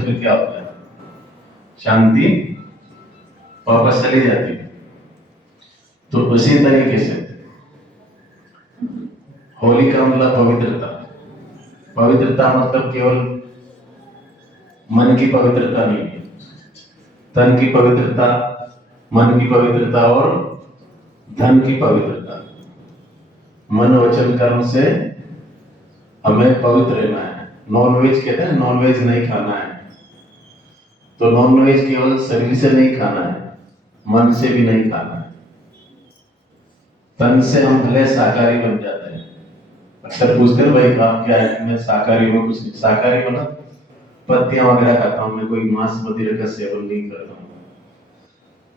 तो फिर क्या होता है? शांति वापस चली जाती है। तो उसी तरीके से होली का मतलब पवित्रता। पवित्रता मतलब केवल मन की पवित्रता नहीं है, तन की पवित्रता, मन की पवित्रता और धन की पवित्रता। मन वचन कर्म से हमें पवित्र रहना है। नॉनवेज कहते हैं, नॉनवेज नहीं खाना है। तो नॉनवेज केवल शरीर से नहीं खाना है, मन से भी नहीं खाना है। तन से हम भले शाकाहारी बन जाते हैं। अक्सर पूछते हैं भाई आप क्या है? मैं शाकाहारी हूँ। कुछ नहीं, शाकाहारी मतलब पत्तियां वगैरह खाता हूँ, मैं कोई मांस वगैरह का सेवन नहीं करता हूँ।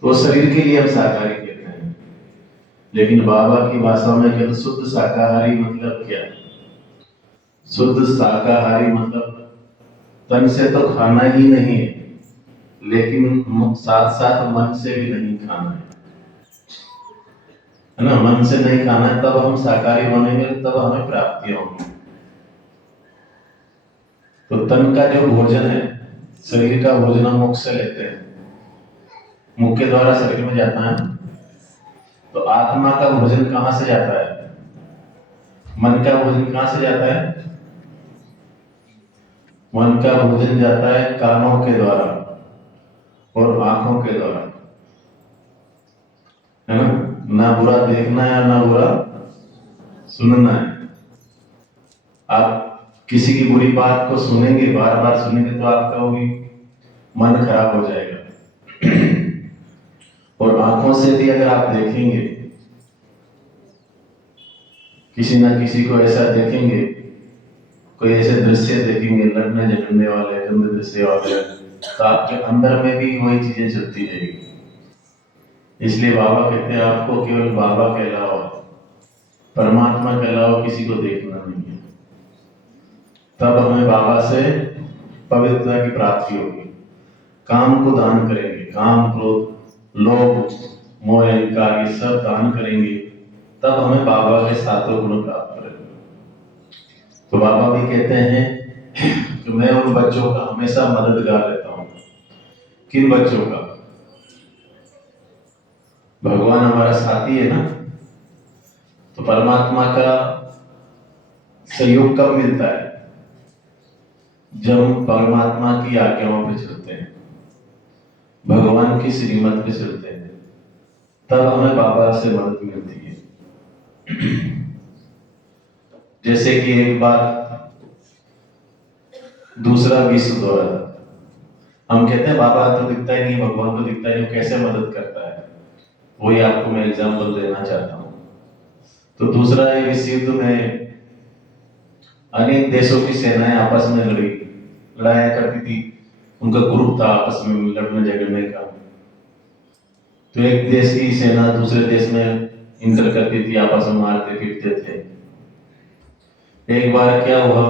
तो शरीर के लिए हम शाकाहारी कहते हैं। लेकिन बाबा की भाषा में कहते शुद्ध शाकाहारी मतलब क्या? शुद्ध शाकाहारी मतलब तन से तो खाना ही नहीं है, लेकिन साथ साथ मन से भी नहीं खाना है ना? मन से नहीं खाना है, तब हम शाकाहारी बनेंगे, तब हमें प्राप्ति होगी। तो तन का जो भोजन है, शरीर का भोजन हम मुख से लेते हैं, मुख के द्वारा शरीर में जाता है। तो आत्मा का भोजन कहां से जाता है? मन का भोजन कहां से जाता है? मन का भोजन जाता है कानों के द्वारा और आंखों के द्वारा, है ना? ना बुरा देखना है ना बुरा सुनना है। आप किसी की बुरी बात को सुनेंगे, बार बार सुनेंगे, तो आपका वो भी मन खराब हो जाएगा। और आंखों से भी अगर आप देखेंगे, किसी ना किसी को ऐसा देखेंगे, कोई ऐसे दृश्य देखेंगे लड़ने झगड़ने वाले, गंदे दृश्य वाले, तो आपके अंदर में भी वही चीजें चलती रहेगी। इसलिए बाबा कहते हैं आपको केवल बाबा के अलावा, परमात्मा के अलावा किसी को देखना नहीं है। तब हमें बाबा से पवित्रता की प्राप्ति होगी। काम को दान करेंगे, काम, क्रोध, लोभ, मोह, अहंकार, ये सब दान करेंगे, तब हमें बाबा के सातों गुण प्राप्त करेंगे। तो बाबा भी कहते हैं कि मैं उन बच्चों का हमेशा मददगार रहता हूं। किन बच्चों का? भगवान हमारा साथी है ना। तो परमात्मा का सहयोग कब मिलता है? जब हम परमात्मा की आज्ञाओं पे चलते हैं, भगवान की श्रीमत पे चलते हैं, तब हमें बाबा से मदद मिलती है। जैसे कि एक बार दूसरा विश्व दौरा था। हम कहते हैं बाबा तो दिखता ही नहीं, भगवान तो दिखता ही नहीं, कैसे मदद करता है? वही आपको मैं एग्जाम्पल देना चाहता हूं। तो दूसरा विश्व युद्ध में अनेक देशों की सेनाएं आपस में लड़ाई करती थी। उनका ग्रुप था आपस में लड़ने झगड़ने का। तो एक देश की सेना दूसरे देश में इंटर करती थी, आपस में मारते पीटते थे। एक बार क्या हुआ,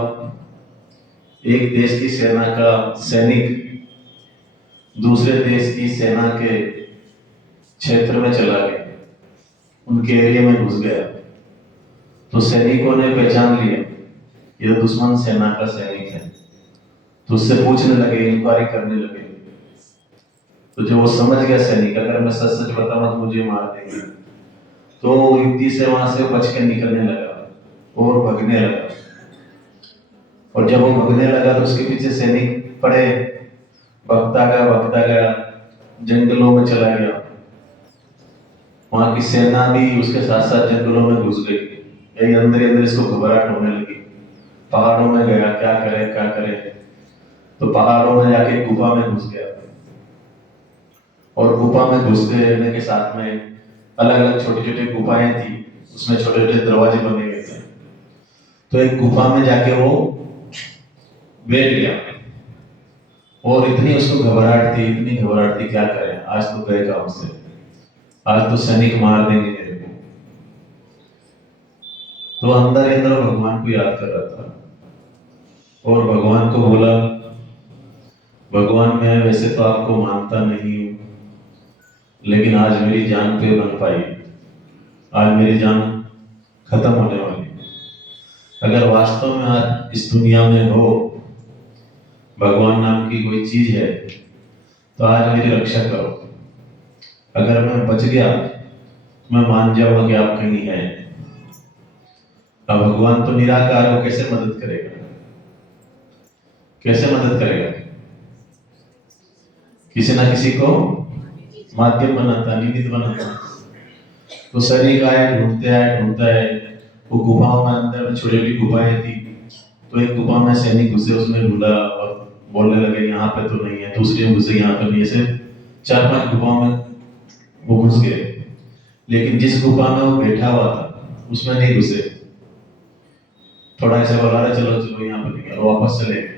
एक देश की सेना का सैनिक दूसरे देश की सेना के क्षेत्र में चला गया, उनके एरिया में घुस गया। तो सैनिकों ने पहचान लिया ये दुश्मन सेना का सैनिक है। तो उससे पूछने लगे, इंक्वायरी करने लगे। तो जब वो समझ गया सैनिक, अगर मैं सच सच बताऊं तो मुझे मार देंगे, तो युक्ति से वहां से बच के निकलने लगा और भगने लगा। और जब वो भगने लगा तो उसके पीछे सैनिक पड़े, भगता गया, जंगलों में चला गया। वहां की सेना भी उसके साथ साथ जंगलों में घुस गई। यही अंदर अंदर इसको घबराहट होने लगी। पहाड़ों में गया, क्या करे। तो पहाड़ों में जाके गुफा में घुस गया। और गुफा में घुसते रहने के साथ में अलग अलग छोटी छोटी गुफाएं थी, उसमें छोटे छोटे दरवाजे बने हुए थे। तो एक गुफा में जाके वो बैठ गया। और इतनी उसको घबराहट थी, इतनी घबराहट थी, क्या करे, आज तो गए काम से, आज तो सैनिक मार देंगे मेरे को। तो अंदर अंदर भगवान को याद कर रहा था और भगवान को बोला, भगवान मैं वैसे तो आपको मानता नहीं हूं, लेकिन आज मेरी जान पे बन पाई, आज मेरी जान खत्म होने वाली। अगर वास्तव में आज इस दुनिया में हो भगवान नाम की कोई चीज है तो आज मेरी रक्षा करो। अगर मैं बच गया तो मैं मान जाऊंगा कि आप कहीं हैं। अब भगवान तो निराकार है, वो कैसे मदद करेगा? कैसे मदद करेगा? किसी ना किसी को माध्यम बनाता, निमित्त बनाता। तो सैनिक आए ढूंढते आए। वो गुफाओं में, अंदर में छोटी छोटी गुफाएं थी। तो एक गुफा में सैनिक घुसे, उसमें ढूंढा और बोलने लगे यहाँ पे तो नहीं है, दूसरी में घुसे यहाँ पे नहीं है। ऐसे 4-5 गुफाओं में वो घुस गए, लेकिन जिस गुफा में वो बैठा हुआ था उसमें नहीं घुसे। थोड़ा ऐसे बोला, रहे चलो चलो यहाँ पे नहीं है, और वापस चले गए।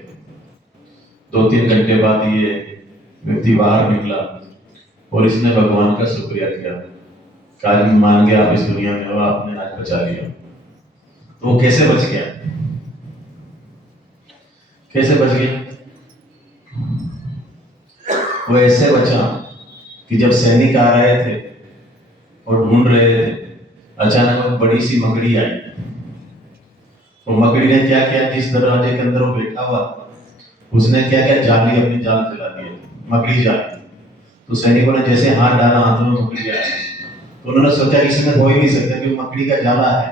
2-3 घंटे बाद ये व्यक्ति बाहर निकला और इसने भगवान का शुक्रिया किया, कार्य मान गया आप इस दुनिया में और आपने आज बचा लिया। तो वो कैसे बच गया? कैसे बच गया? वो ऐसे बचा कि जब सैनिक आ रहे थे और ढूंढ रहे थे, अचानक एक बड़ी सी मकड़ी आई। वो मकड़ी ने क्या किया, जिस दरवाजे के अंदर वो बैठा हुआ उसने क्या किया, जाली, अपनी जाल चला दी, मकड़ी जाली। तो सैनिकों ने जैसे हाथ डाला, हाथों में मकड़ी आई। तो उन्होंने सोचा कि इसमें हो ही नहीं सकता कि मकड़ी का जाला है।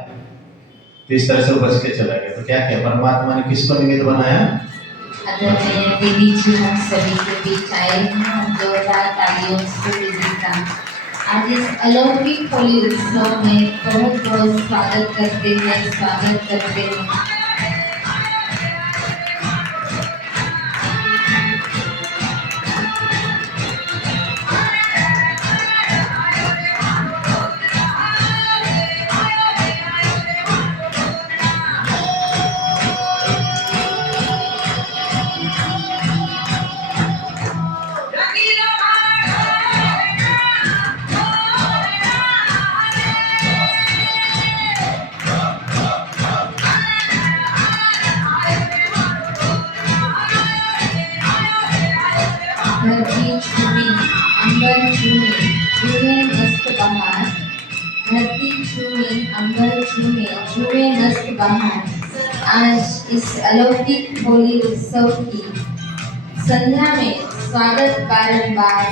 तो इस तरह से बच के चला गया। तो क्या किया, परमात्मा ने किसको निमित्त बनाया? आदरणीय दीदी जी हम सभी के बीच आए हैं। जोरदार तालियों से दीदी का आज इस अलौकिक होली उत्सव में बहुत बहुत स्वागत करते हैं। धरती छूमी अंबर छूमे झूमे मस्त बहार। धरती छूमी अंबर छूमे झूमे मस्त बहार। आज इस अलौकिक होली उत्सव की संध्या में स्वागत बारंबार।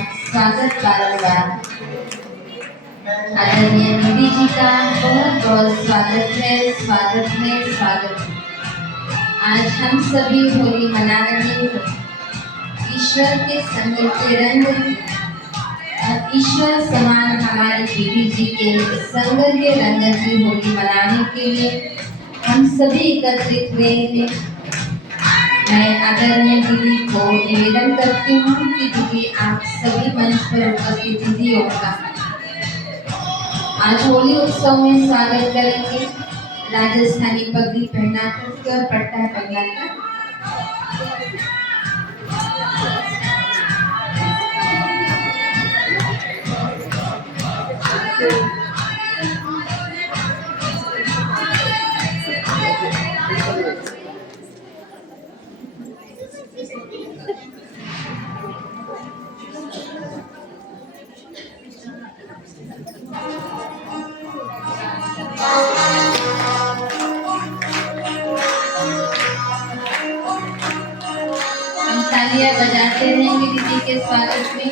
आदरणीय दीदी जी का बहुत बहुत स्वागत है। आज हम सभी होली मना रहे हैं ईश्वर के संग के रंग की, और ईश्वर समान हमारे दीदी जी के संग के रंग की होली मनाने के लिए हम सभी एकत्रित हुए हैं। मैं आदरणीय दीदी को निवेदन करती हूँ कि दीदी आप सभी मंच पर उपस्थित दीदियों का आज होली उत्सव में स्वागत करेंगे। राजस्थानी पगड़ी पहना कर और पट्टा पहनाकर तालियां बजाते रहेंगे दीदी के स्वागत में।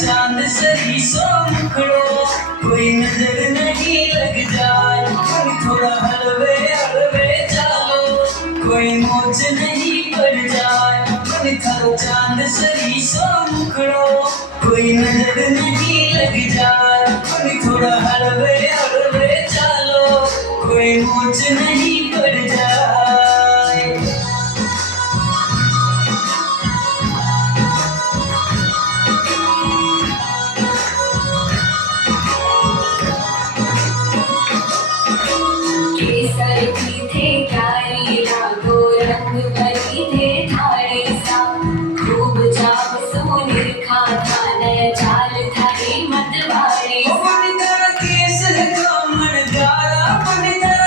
चांद सही सो मुखड़ो कोई नजर नहीं लग जाए, थोड़ा हलवे हलवे चालो कोई मोच नहीं पड़ जाए। थारो चांद सही सो मुखड़ो कोई नजर नहीं लग जाए, थोड़ा हलवे हलवे चालो कोई मोच नहीं पड़ जाए।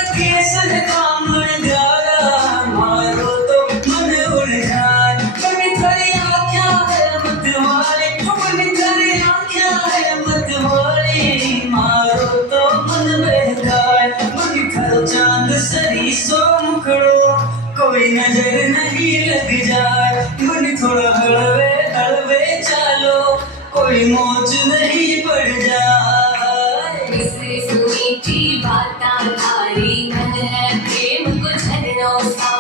केस नजर नहीं लग जाए, मन थोड़ा हलवे हलवे चालो, कोई मौज नहीं पड़ जाए। इससे मीठी बातें थारी मन है प्रेम को झरनों सा,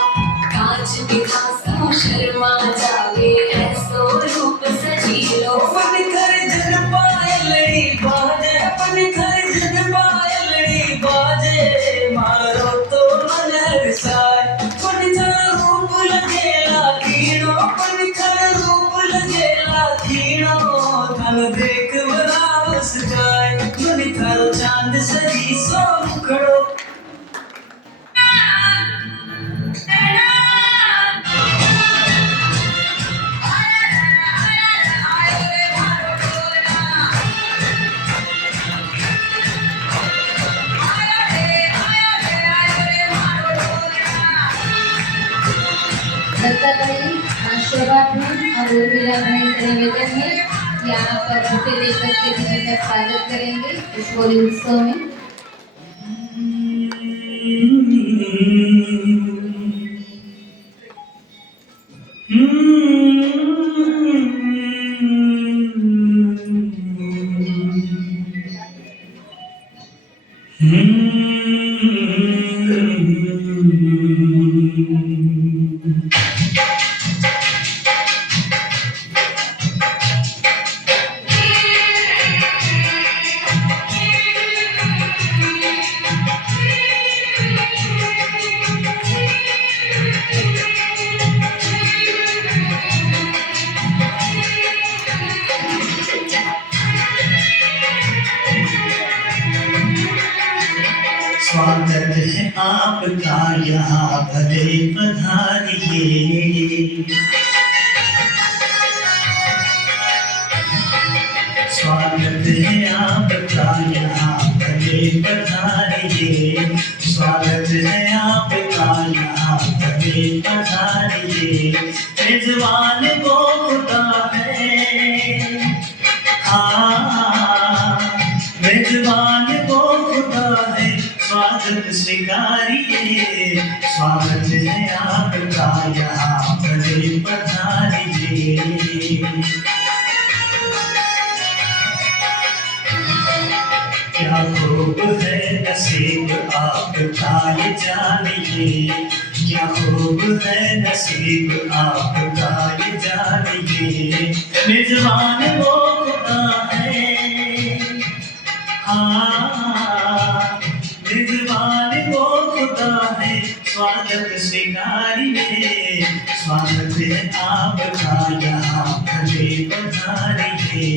कांच बिना सो शर्मा जावे ऐसो रूप सजी लो। अपन घर जन पायलड़ी बाजे, अपन घर जन पायलड़ी बाजे, मारो तो मन हर्षाए। अपन घर रूप लगेला खीणो, अपन घर रूप लगेला खीणो, थल देख बड़ा बस जाए, मन थल चांद सजी सो मुखड़ो। दत्ताबाई शोभा बहन और उर्मिला बहन से निवेदन है कि यहाँ पर बुके लेकर के दीदी का स्वागत करेंगे इस होली उत्सव में। स्वागत है आपका यहाँ भले पधारिए, स्वागत है आपका यहाँ भले पधारिए, स्वागत है आपका यहाँ भले पधारिए। मेजबान वो खुदा है, हाँ मेजबान वो खुदा है, स्वागत स्वीकारिए, स्वागत है आपका यहाँ भले पधारिए। क्या खूब है नसीब आपका ये जानिए, क्या खूब है नसीब आपका ये जानिए। मेजबान वो खुदा है, हाँ मेजबान वो खुदा है, स्वागत स्वीकारिए, स्वागत है आपका यहाँ भले पधारिए।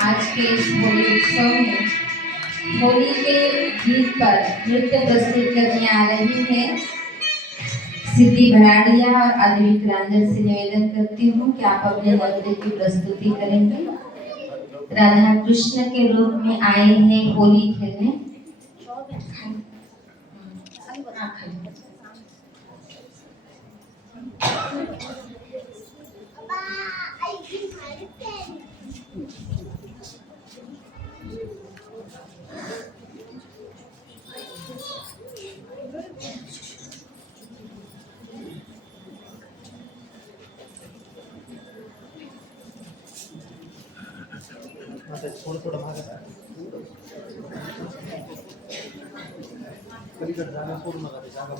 आज के इस होली उत्सव में होली के गीत पर नृत्य प्रस्तुत करने आ रही है सिद्धि भराड़िया और आदि विक्रांजन से निवेदन करती हूँ कि आप अपने नृत्य की प्रस्तुति करेंगे। राधा कृष्ण के रूप में आए हैं होली खेलने। थोड़ा थोड़ा भाग पलीकडे जागा सोडू नका ते जागा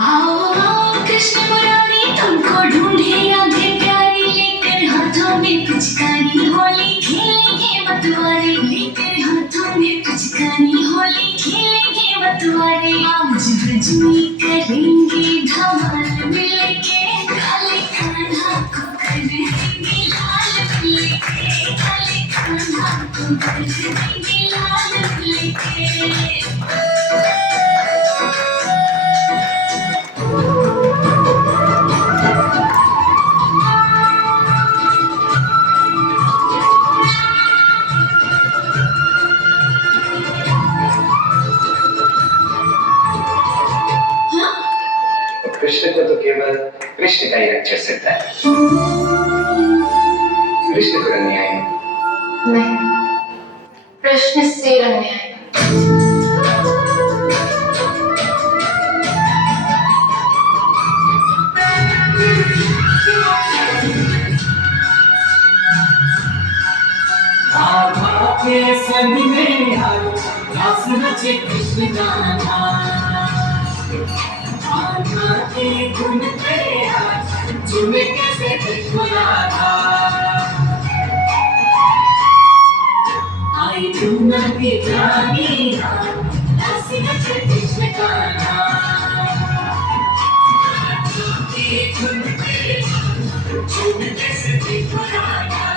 आओ कृष्ण मुरारी तुमको ढूंढे राधे प्यारी, लेकर हाथों में पिचकारी होली खेलेंगे बटुआरे, लेकर हाथों में पिचकारी होली खेलेंगे बटुआरे। आज ब्रज में करेंगे धमाल मिलके, काले कान्हा देंगे लाल लेके काले कान्हा को भर देंगे लाल लेके कृष्ण को तो केवल कृष्ण का ही रंग चढ़ सकता है, कृष्ण को रंग नहीं आएगा। नहीं, प्रश्न से रंग में आएगा। के संग में हाथ रास रचे कृष्ण गाना आत्मा के गुण पे हाथ झूमे कैसे कृष्ण राधा आई झूमर के जानी हाथ रास रचे कृष्ण गाना आत्मा के गुण पे हाथ झूमे कैसे कृष्ण राधा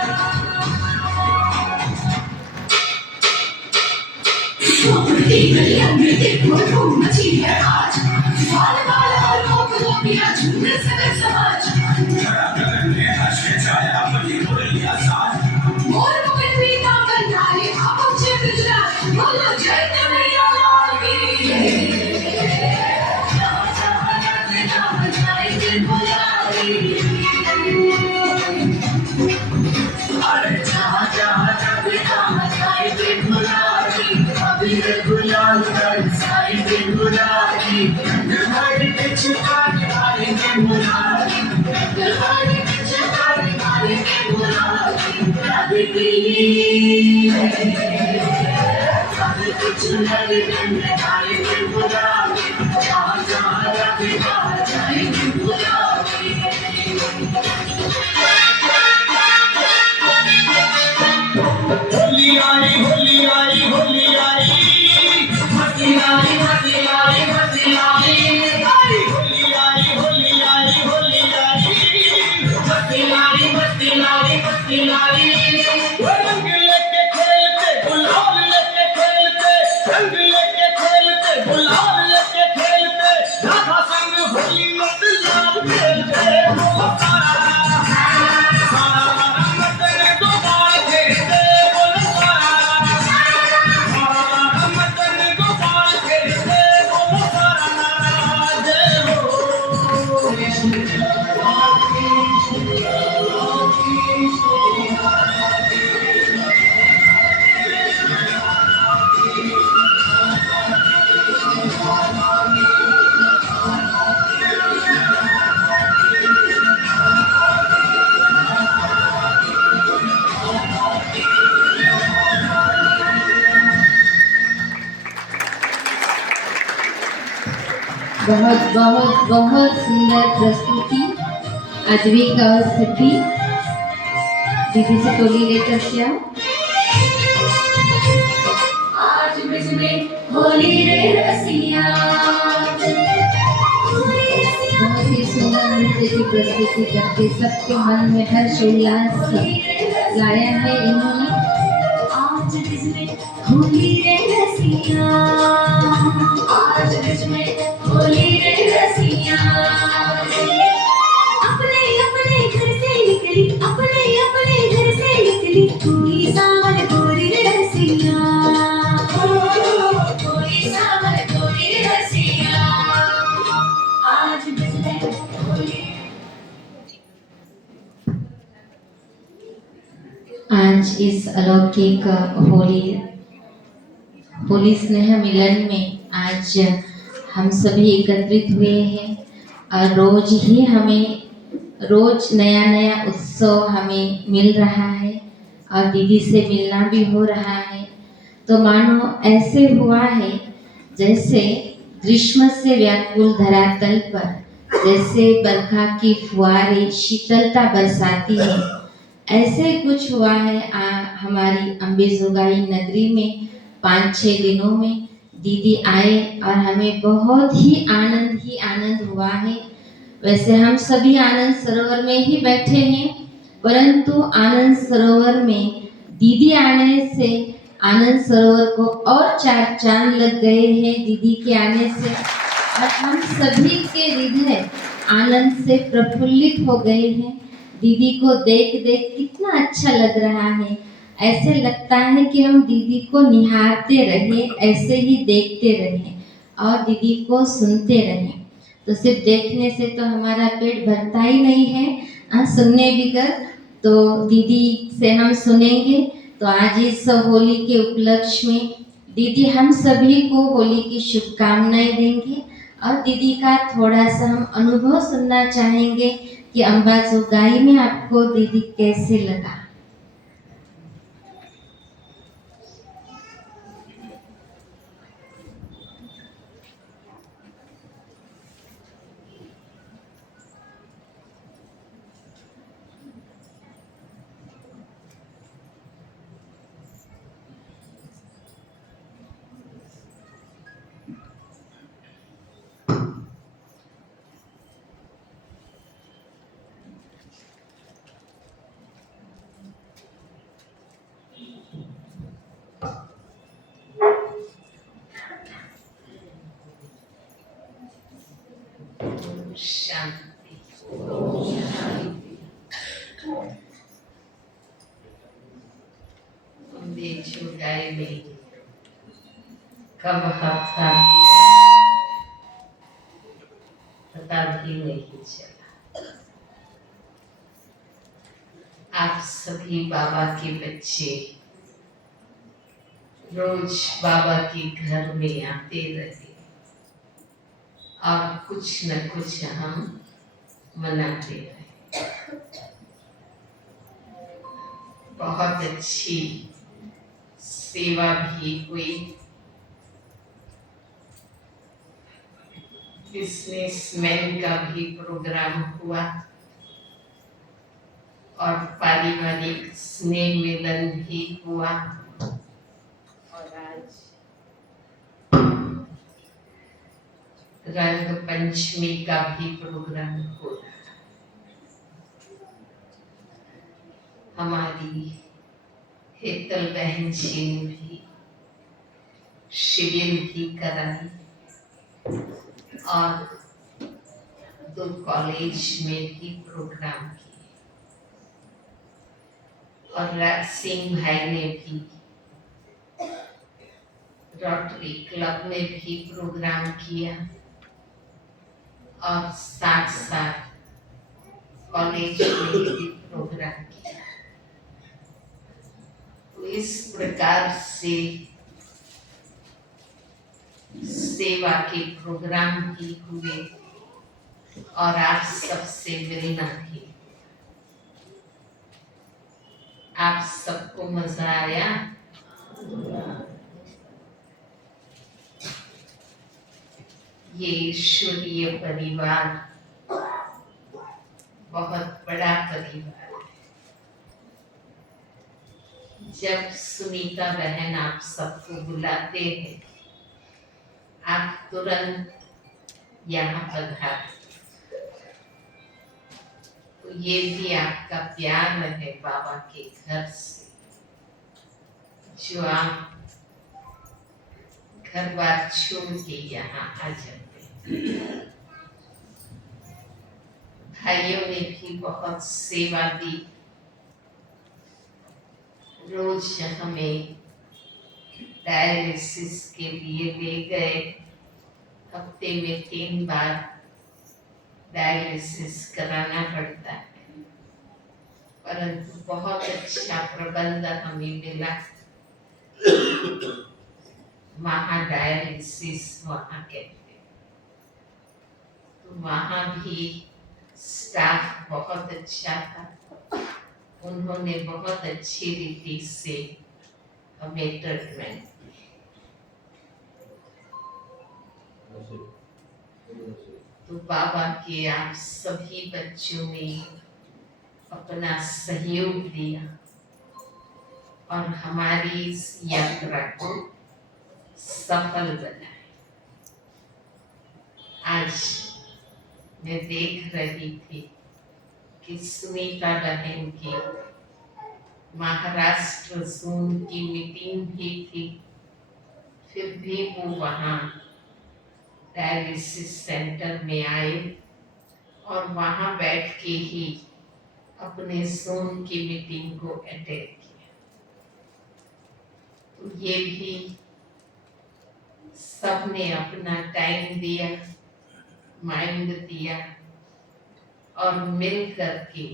बहुत बहुत बहुत सुंदर प्रस्तुति अजवी कौर सिद्धि दीदी से टोली लेकर के आओ। आज ब्रिज में होली रे रसिया बहुत ही सुंदर नृत्य की प्रस्तुति करके सबके मन में हर्ष उल्लास लाया है इन्होंने। आज ब्रिज में होली रे रसिया आज ब्रिज में होली रे रसिया अपने अपने घर से निकली अपने अपने घर से निकली पूरी सावन गोरी रे रसिया पूरी सावन गोरी रे रसिया आज ब्रिज में होली आज इस अलौकिक होली स्नेह मिलन में आज हम सभी एकत्रित हुए हैं और रोज नया नया उत्सव हमें मिल रहा है और दीदी से मिलना भी हो रहा है। तो मानो ऐसे हुआ है जैसे ग्रीष्म से व्याकुल धरातल पर जैसे बरखा की फुहारें शीतलता बरसाती है, ऐसे कुछ हुआ है हमारी अंबेजोगाई नगरी में 5-6 दिनों में दीदी आए और हमें बहुत ही आनंद हुआ है। वैसे हम सभी आनंद सरोवर में ही बैठे हैं परंतु आनंद सरोवर में दीदी आने से आनंद सरोवर को और 4 चांद लग गए हैं दीदी के आने से। और हम सभी के हृदय आनंद से प्रफुल्लित हो गए हैं। दीदी को देख देख कितना अच्छा लग रहा है। ऐसे लगता है कि हम दीदी को निहारते रहें, ऐसे ही देखते रहें और दीदी को सुनते रहें। तो सिर्फ देखने से तो हमारा पेट भरता ही नहीं है, सुनने भी कर। तो दीदी से हम सुनेंगे। तो आज इस होली के उपलक्ष्य में दीदी हम सभी को होली की शुभकामनाएं देंगे और दीदी का थोड़ा सा हम अनुभव सुनना चाहेंगे कि अंबाजोगाई में आपको दीदी कैसे लगा। शांति। अंबाजोगाई में कब हफ्ता पता भी नहीं चला। आप सभी बाबा के बच्चे रोज बाबा के घर में आते रहे और कुछ न कुछ हम मनाते रहे। बहुत अच्छी सेवा भी हुई। बिजनेसमैन का भी प्रोग्राम हुआ और पारिवारिक स्नेह मिलन भी हुआ। और आज रंग पंचमी का भी प्रोग्राम हो रहा है। हमारी हेतल बहन जी ने भी शिविर भी कराई और 2 कॉलेज में भी प्रोग्राम किए और राज सिंह भाई ने भी रोटरी क्लब में भी प्रोग्राम किया और साथ साथ कॉलेज में भी प्रोग्राम किया। तो इस प्रकार से सेवा के प्रोग्राम भी हुए और आप सबसे मिलना भी। आप सबको मजा आया? ये ईश्वरीय परिवार बहुत बड़ा परिवार है। जब सुनीता बहन आप सबको बुलाते हैं, आप तुरंत यहाँ पधारते। तो ये भी आपका प्यार है बाबा के घर से, जो आप घर बार छोड़ के यहाँ आ जाते हैं। भाइयों ने भी बहुत सेवा दी। रोज हमें डायलिसिस के लिए ले गए। हफ्ते में 3 बार डायलिसिस कराना पड़ता है, परंतु बहुत अच्छा प्रबंध हमें मिला। वहाँ डायलिसिस वहाँ कहते हैं। तो वहाँ भी स्टाफ बहुत अच्छा था। उन्होंने बहुत अच्छी रीति से हमें ट्रीटमेंट दी। तो बाबा के आप सभी बच्चों ने अपना सहयोग दिया और हमारी इस यात्रा को सफल बनाए। आज मैं देख रही थी कि सुनीता बहन की महाराष्ट्र जोन की मीटिंग भी थी, फिर भी वो वहाँ डायलिसिस सेंटर में आए और वहाँ बैठ के ही अपने जोन की मीटिंग को अटेंड किया। तो ये भी सबने अपना टाइम दिया, माइंड दिया और मिल करके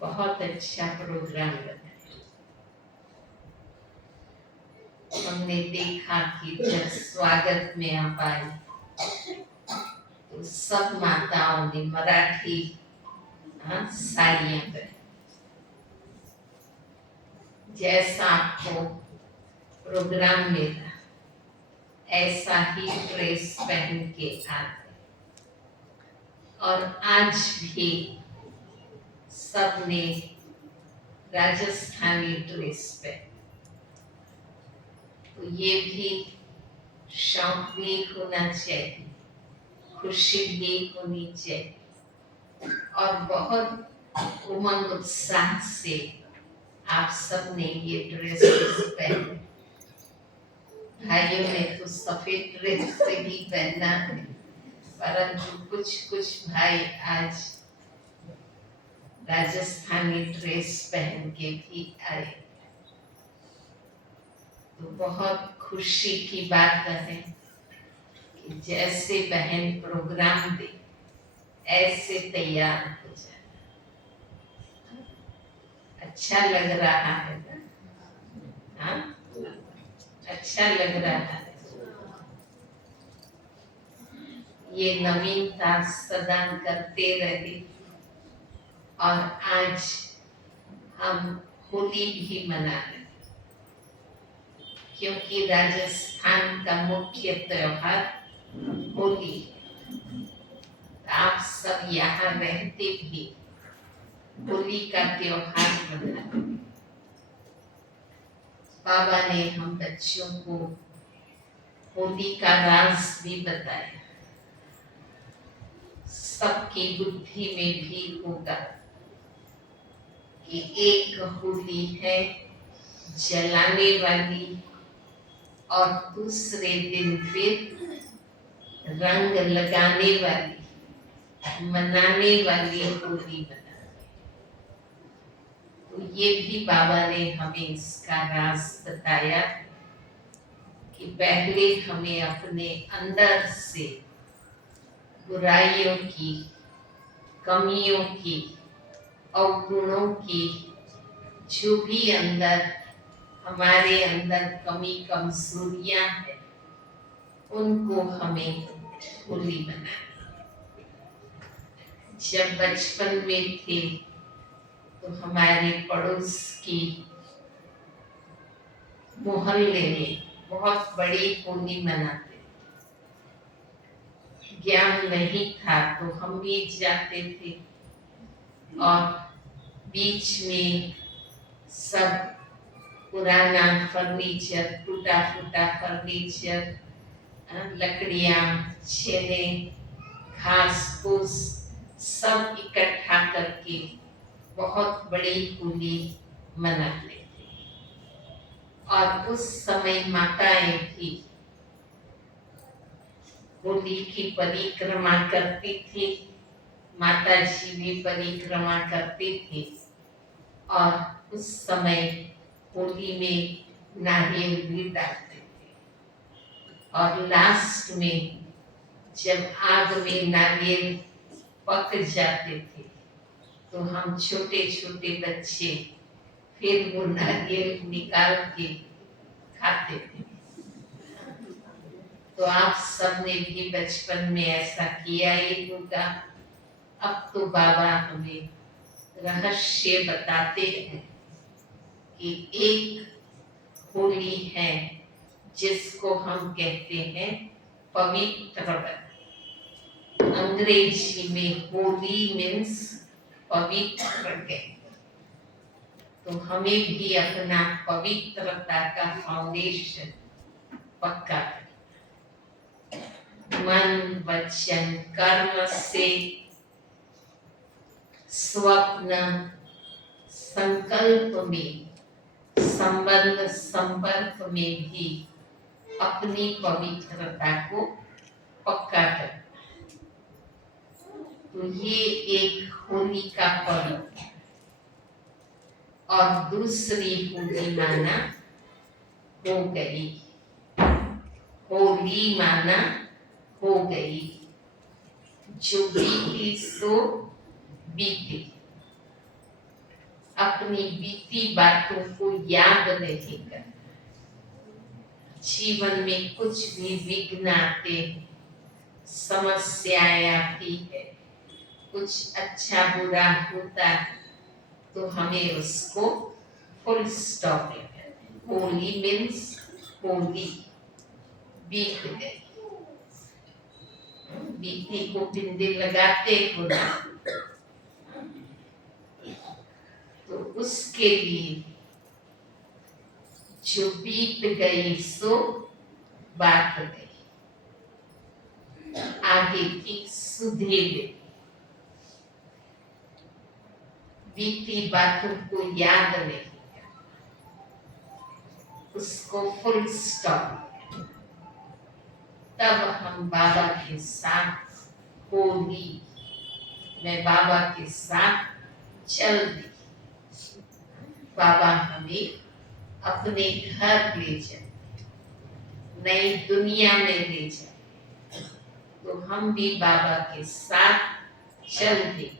बहुत अच्छा प्रोग्राम बनाया। हमने देखा कि जब स्वागत में आप आए तो सब माताओं ने मराठी साड़ियाँ पहनी, जैसा आपको प्रोग्राम में था ऐसा ही ड्रेस पहन के आते। और आज भी सबने राजस्थानी ड्रेस पहनी, तो ये भी शौक भी होना चाहिए, खुशी भी होनी चाहिए और बहुत उमंग उत्साह से आप सबने ये ड्रेस पहने। भाइयों ने तो सफेद ड्रेस से भी पहना है, परंतु कुछ भाई आज राजस्थानी ड्रेस पहन के भी आए, तो बहुत खुशी की बात है कि जैसे बहन प्रोग्राम दे ऐसे तैयार हो जाए। अच्छा लग रहा है ना? हाँ? अच्छा लग रहा है। ये नवीनता सदा करते रहे और आज हम होली भी मना रहे, क्योंकि राजस्थान का मुख्य त्योहार होली है। आप सब यहाँ रहते भी होली का त्योहार मनाते। बाबा ने हम बच्चों को होली का राज भी बताया। सबकी बुद्धि में भी होगा कि एक होली है जलाने वाली और दूसरे दिन फिर रंग लगाने वाली, मनाने वाली होली मनाते। तो ये भी बाबा ने हमें इसका राज बताया कि पहले हमें अपने अंदर से बुराइयों की, कमियों की, अवगुणों की, जो भी अंदर हमारे अंदर कमी कमजोरियां हैं, उनको हमें होली मनाना। जब बचपन में थे तो हमारे पड़ोस की मोहल्ले में बहुत बड़ी होली मनाते। ज्ञान नहीं था तो हम भी जाते थे और बीच में सब पुराना फर्नीचर, टूटा फूटा फर्नीचर, लकड़ियाँ, छेने, घास फूस सब इकट्ठा करके बहुत बड़ी होली मनाते थे। और उस समय माताएं भी होली की परिक्रमा करती थी, माता जी भी परिक्रमा करते थे और उस समय होली में नारियल भी डालते थे। और लास्ट में जब आग में नारियल पक जाते थे तो हम छोटे छोटे बच्चे फिर वो नारियल निकाल के खाते थे। तो आप सबने भी बचपन में ऐसा किया ही होगा। अब तो बाबा हमें रहस्य बताते हैं कि एक होली है जिसको हम कहते हैं पवित्र व्रत। अंग्रेजी में होली मीन्स पवित्र कहते। तो हमें भी अपना पवित्रता का फाउंडेशन पक्का करना। मन वचन कर्म से स्वप्न संकल्प में, संबंध संपर्क में भी अपनी पवित्रता को पक्का करना। तो ये एक होली का पर्व है। और दूसरी होली माना हो गई, होली माना हो गई, जो बीती सो बीती। अपनी बीती बातों को याद नहीं करना। जीवन में कुछ भी विघ्न आते हैं, समस्याएं आती है, कुछ अच्छा बुरा होता है, तो हमें उसको फुल स्टॉप लगाना। होली मीन्स होली, बीत गई। बीती को बिंदे लगाते हो ना, तो उसके लिए जो बीत गई सो बात गई, आगे की सुधेरे। बीती बातों को याद नहीं करना, उसको फुल स्टॉप। तब हम बाबा के साथ होली में बाबा के साथ चल दी। बाबा हमें अपने घर ले जाए, नई दुनिया में ले जाए, तो हम भी बाबा के साथ चल दें,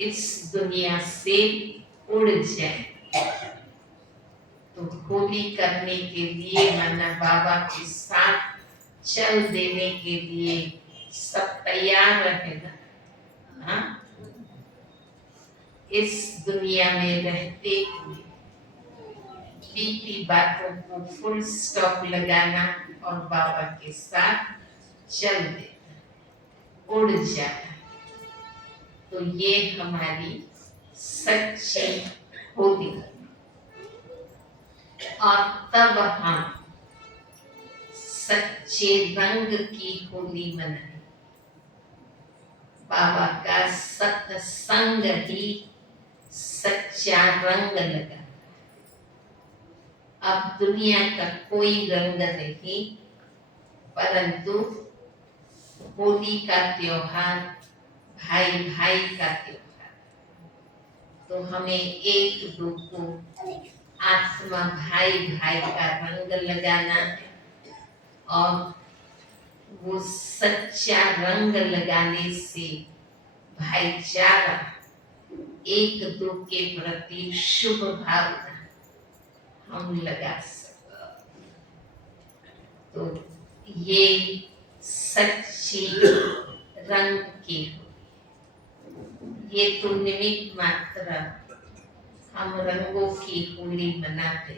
इस दुनिया से उड़ जाए। तो होली करने के लिए, माना बाबा के साथ चल देने के लिए सब तैयार रहे ना। हाँ? इस दुनिया में रहते हुए बीती बातों को फुल स्टॉप लगाना और बाबा के साथ चल देना, उड़ जाना। तो ये हमारी सच्ची होली। और तब हम सच्चे रंग की होली मनाए। बाबा का सत्संग ही सच्चा रंग लगा। अब दुनिया का कोई रंग नहीं, परंतु होली का त्योहार भाई भाई का त्योहार। तो हमें एक दो को आत्मा भाई भाई का रंग लगाना है। और वो सच्चा रंग लगाने से भाईचारा, एक दो के प्रति शुभ भावना हम लगा सकते। तो ये सच्ची रंग की, ये तो निमित्त मात्र। हम रंगों की होली मनाते,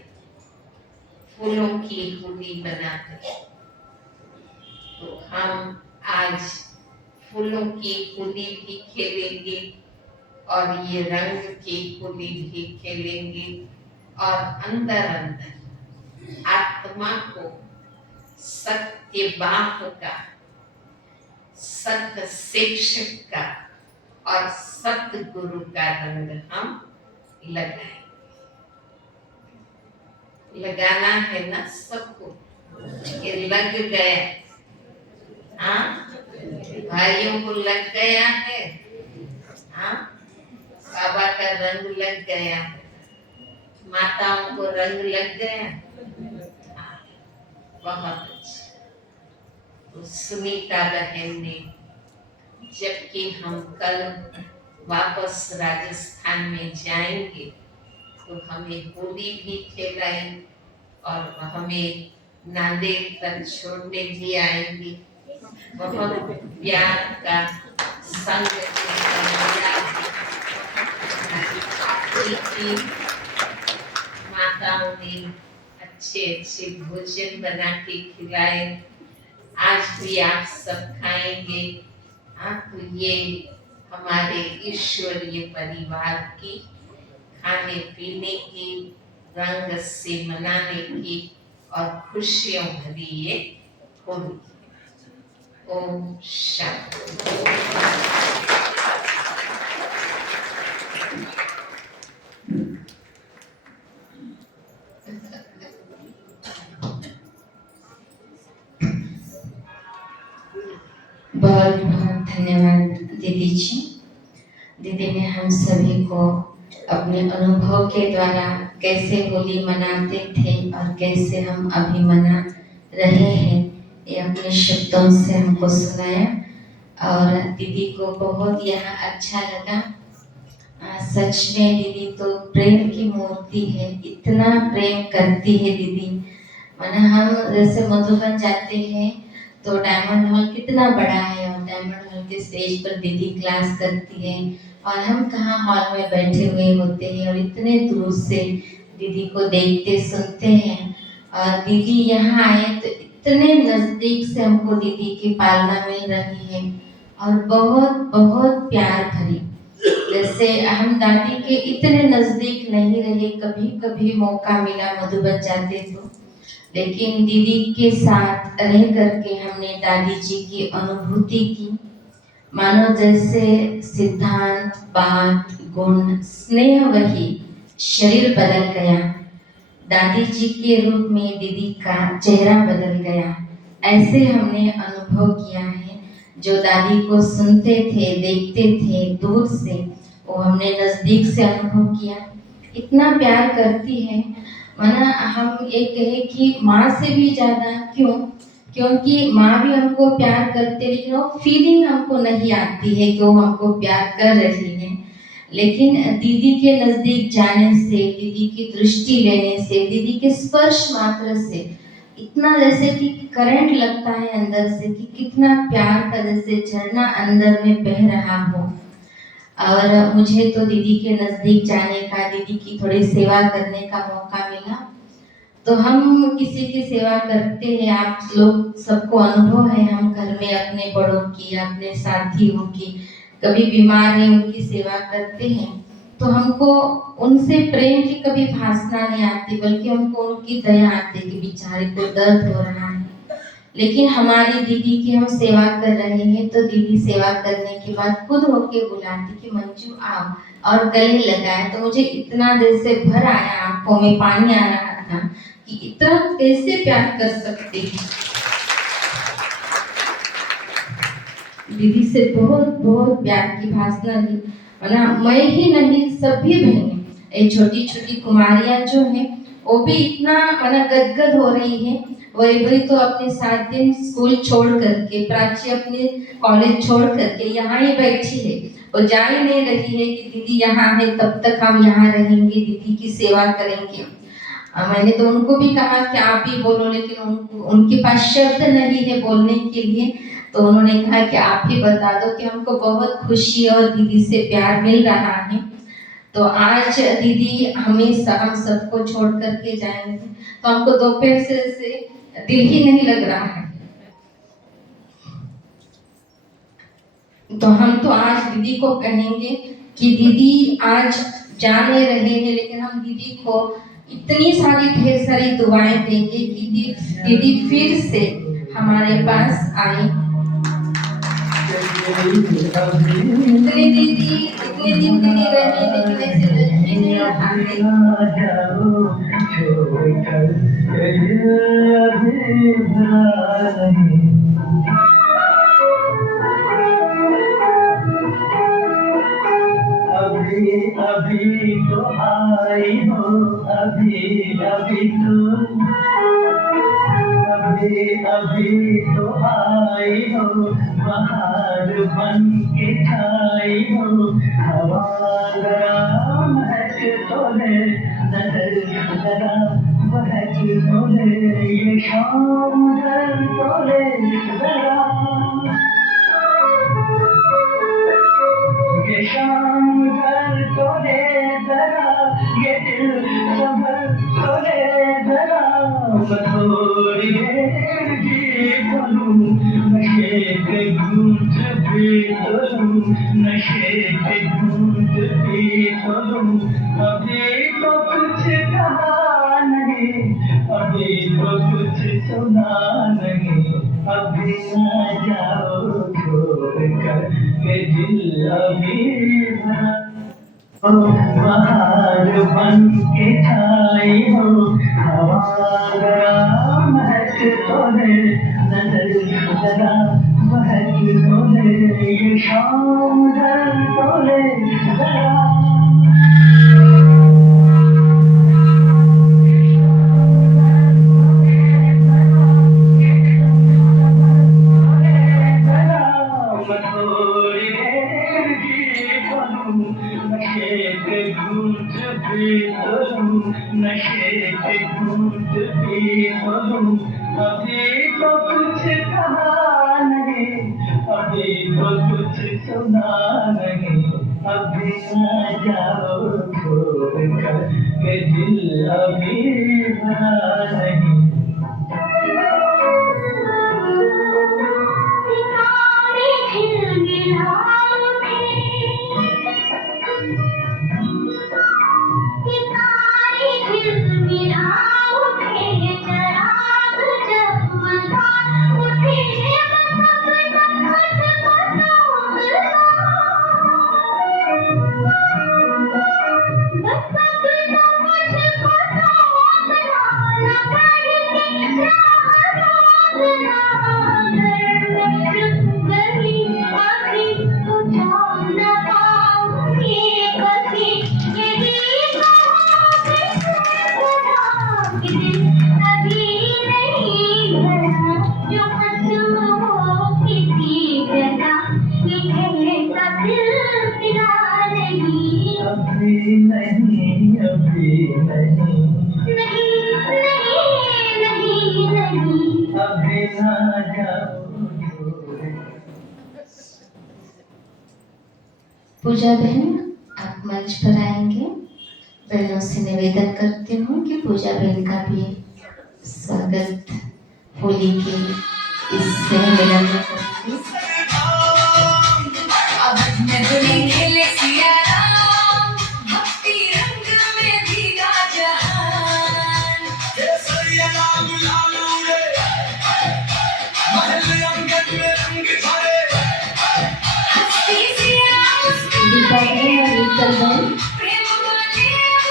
फूलों की होली मनाते। तो हम आज फूलों की होली भी खेलेंगे और ये रंग की होली भी खेलेंगे। और अंदर अंदर आत्मा को सत्य बाप का, सत्य शिक्षक का और सत्य गुरु का रंग हम लगाएंगे। लगाना है ना सबको। ये लग गया, हाँ भाइयों को लग गया है, हाँ बाबा का रंग लग गया है, माताओं को रंग लग गया। हाँ, बहुत अच्छा। तो सुनीता बहन ने, जबकि हम कल वापस राजस्थान में जाएंगे, तो हमें होली भी खेलाई और हमें नांदेड़ तक छोड़ने भी आएंगी। बहुत प्यार का संग माताओं ने अच्छे अच्छे भोजन बना के खिलाए। आज भी आप सब खाएंगे। हाँ, तो ये हमारे ईश्वरीय परिवार की खाने पीने की, रंग से मनाने की और खुशियों भरी ये होली। ओम शांति। बहुत बहुत धन्यवाद दीदी जी। दीदी ने हम सभी को अपने अनुभव के द्वारा कैसे होली मनाते थे और कैसे हम अभी मना रहे हैं, ये अपने शब्दों से हमको सुनाया और दीदी को बहुत यहाँ अच्छा लगा। सच में दीदी तो प्रेम की मूर्ति है, इतना प्रेम करती है दीदी। माना हम जैसे मधुबन जाते हैं तो डायमंड हॉल कितना बड़ा है और डायमंड हॉल के स्टेज पर दीदी क्लास करती है और हम कहाँ हॉल में बैठे हुए होते हैं और इतने दूर से दीदी को देखते सुनते हैं। और दीदी यहाँ आए तो इतने नज़दीक से हमको दीदी की पालना मिल रही है और बहुत बहुत प्यार भरी। जैसे हम दादी के इतने नज़दीक नहीं रहे, कभी कभी मौका मिला मधुबन जाते तो, लेकिन दीदी के साथ रह करके हमने दादी जी की अनुभूति की। मानो जैसे सिद्धांत, बात, गुण, स्नेह वही, शरीर बदल गया। दादी जी के रूप में दीदी का चेहरा बदल गया। ऐसे हमने अनुभव किया है। जो दादी को सुनते थे, देखते थे दूर से, वो हमने नज़दीक से अनुभव किया। इतना प्यार करती है, माना हम ये कहे कि माँ से भी ज़्यादा। क्यों? क्योंकि माँ भी हमको प्यार करते, लेकिन वो फीलिंग हमको नहीं आती है कि वो हमको प्यार कर रही है। लेकिन दीदी के नज़दीक जाने से, दीदी की दृष्टि लेने से, दीदी के स्पर्श मात्र से इतना जैसे कि करंट लगता है अंदर से कि कितना प्यार का जैसे झरना अंदर में बह रहा हो। और मुझे तो दीदी के नज़दीक जाने का, दीदी की थोड़ी सेवा करने का मौका मिला। तो हम किसी की सेवा करते हैं, आप लोग सबको अनुभव है, हम घर में अपने बड़ों की, अपने साथियों की, कभी बीमार है उनकी सेवा करते हैं, तो हमको उनसे प्रेम की कभी भासना नहीं आती, बल्कि हमको उनकी दया आती कि बेचारे को दर्द हो रहा है। लेकिन हमारी दीदी की हम सेवा कर रहे हैं तो दीदी सेवा करने के बाद खुद होके बुलाती कि मंजू आओ और गले लगाए। तो मुझे इतना दिल से भर आया, आंखों में पानी आ रहा था कि इतना कैसे प्यार कर सकते हैं। दीदी से बहुत बहुत प्यार की भाषा ली, ना मैं ही नहीं सभी बहनें, ये छोटी छोटी कुमारियां जो हैं वो भी इतना मना गदगद हो रही है। वही तो अपने 7 दिन स्कूल छोड़ करके, प्राची अपने कॉलेज छोड़ करके यहाँ ही बैठी है, वो जा ही नहीं रही है कि दीदी यहाँ है तब तक हम यहाँ रहेंगे, दीदी की सेवा करेंगे। मैंने तो उनको भी कहा कि आप ही बोलो, लेकिन उनके पास शब्द नहीं है बोलने के लिए, तो उन्होंने कहा कि आप ही बता दो कि हमको बहुत खुशी और दीदी से प्यार मिल रहा है। तो आज दीदी हमेशा हम सबको छोड़ करके जाएंगे तो हमको दोपहर से दिल ही नहीं लग रहा है। तो हम तो आज दीदी को कहेंगे कि दीदी आज जाने रहे हैं, लेकिन हम दीदी को इतनी सारी ढेर सारी दुआएं देंगे कि दीदी फिर से हमारे पास आए। इतने दिन दीदी रहे, लेकिन ऐसे नहीं अभी तो आई हो, अभी तो आई हो, बाहर बन के छाई हो, हवा जरा महक तोले, नजर जरा महक तोले, ये शाम जल तोले जरा, ये शाम जल तोले जरा, ये दिल संभल तोले जरा, थोड़ी देर जी बोलूं, नशे के घूंट पी तोलूं, नशे के घूंट पी तोलूं, अभी तो कुछ कहा नहीं, अभी तो कुछ सुना नहीं, अभी ना जाओ छोड़ कर के दिल अभी भरा, बाहर बन के छाई हो, हवा जरा महक तोले, नजर जरा महक तोले ये शाम दर तोले जरा थोड़ी देर की बनूं नशे के घूंट पी लूं नशे के घूंट पी लूं अभी तो कुछ कहा नहीं अभी तो कुछ सुना नहीं अभी ना जाओ छोड़ कर के दिल अभी भरा नहीं अभी नहीं अभी ना जाओ पूजा बहन आप मंच पर आएंगे। बहनों से निवेदन करती हूँ कि पूजा बहन का भी स्वागत होली के इस मिलन में करेंगे। अब मैं होली खेले सिया राम भक्ति रंग में भीगा जहान हंसती सिया उसका दीपा बहन और रीतल बहन प्रेम वाले अब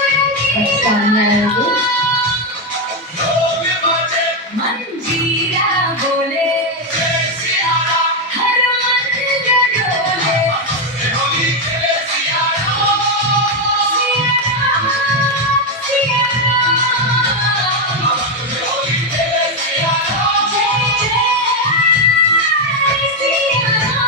सामने आएंगे। मंजीरा बोले हर मन डोले सिया राम सिया राम जय जय सिया राम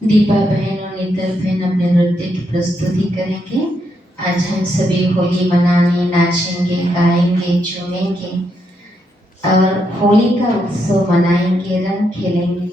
दीपा बहन और नीतल बहन अपने नृत्य की प्रस्तुति करेंगे। आज हम सभी होली मनाने, नाचेंगे, गाएंगे, झूमेंगे और होली का उत्सव मनाएंगे, रंग खेलेंगे।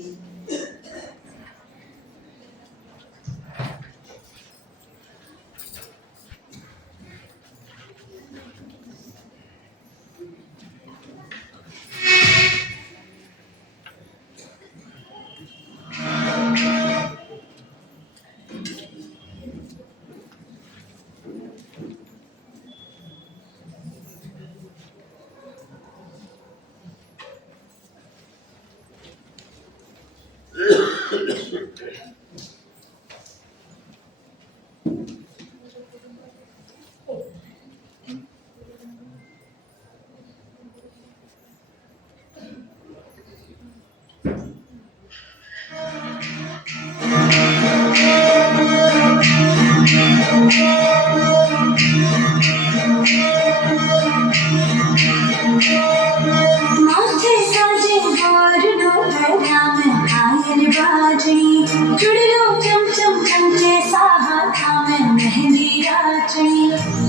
माथे साजे हार लो गला में पायल बाजनी जुड़ लो चम चम चमके साहा में मेहंदी राचनी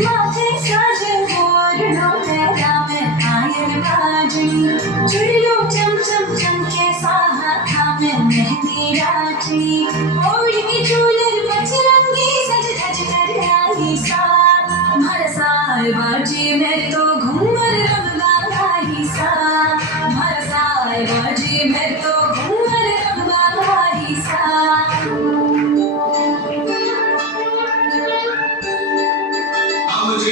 माथे साजे हार लो गला में पायल बाजनी जुड़ लो चम चम चमके साहा में मेहंदी राचनी ओढ़ के झूलर बजरंगी सज धज कर आई सा हमारे साए बाजी में तो घूमर रंगा ही सा हमारे साए बाजी में तो घूमर रंगा ही सा I'm a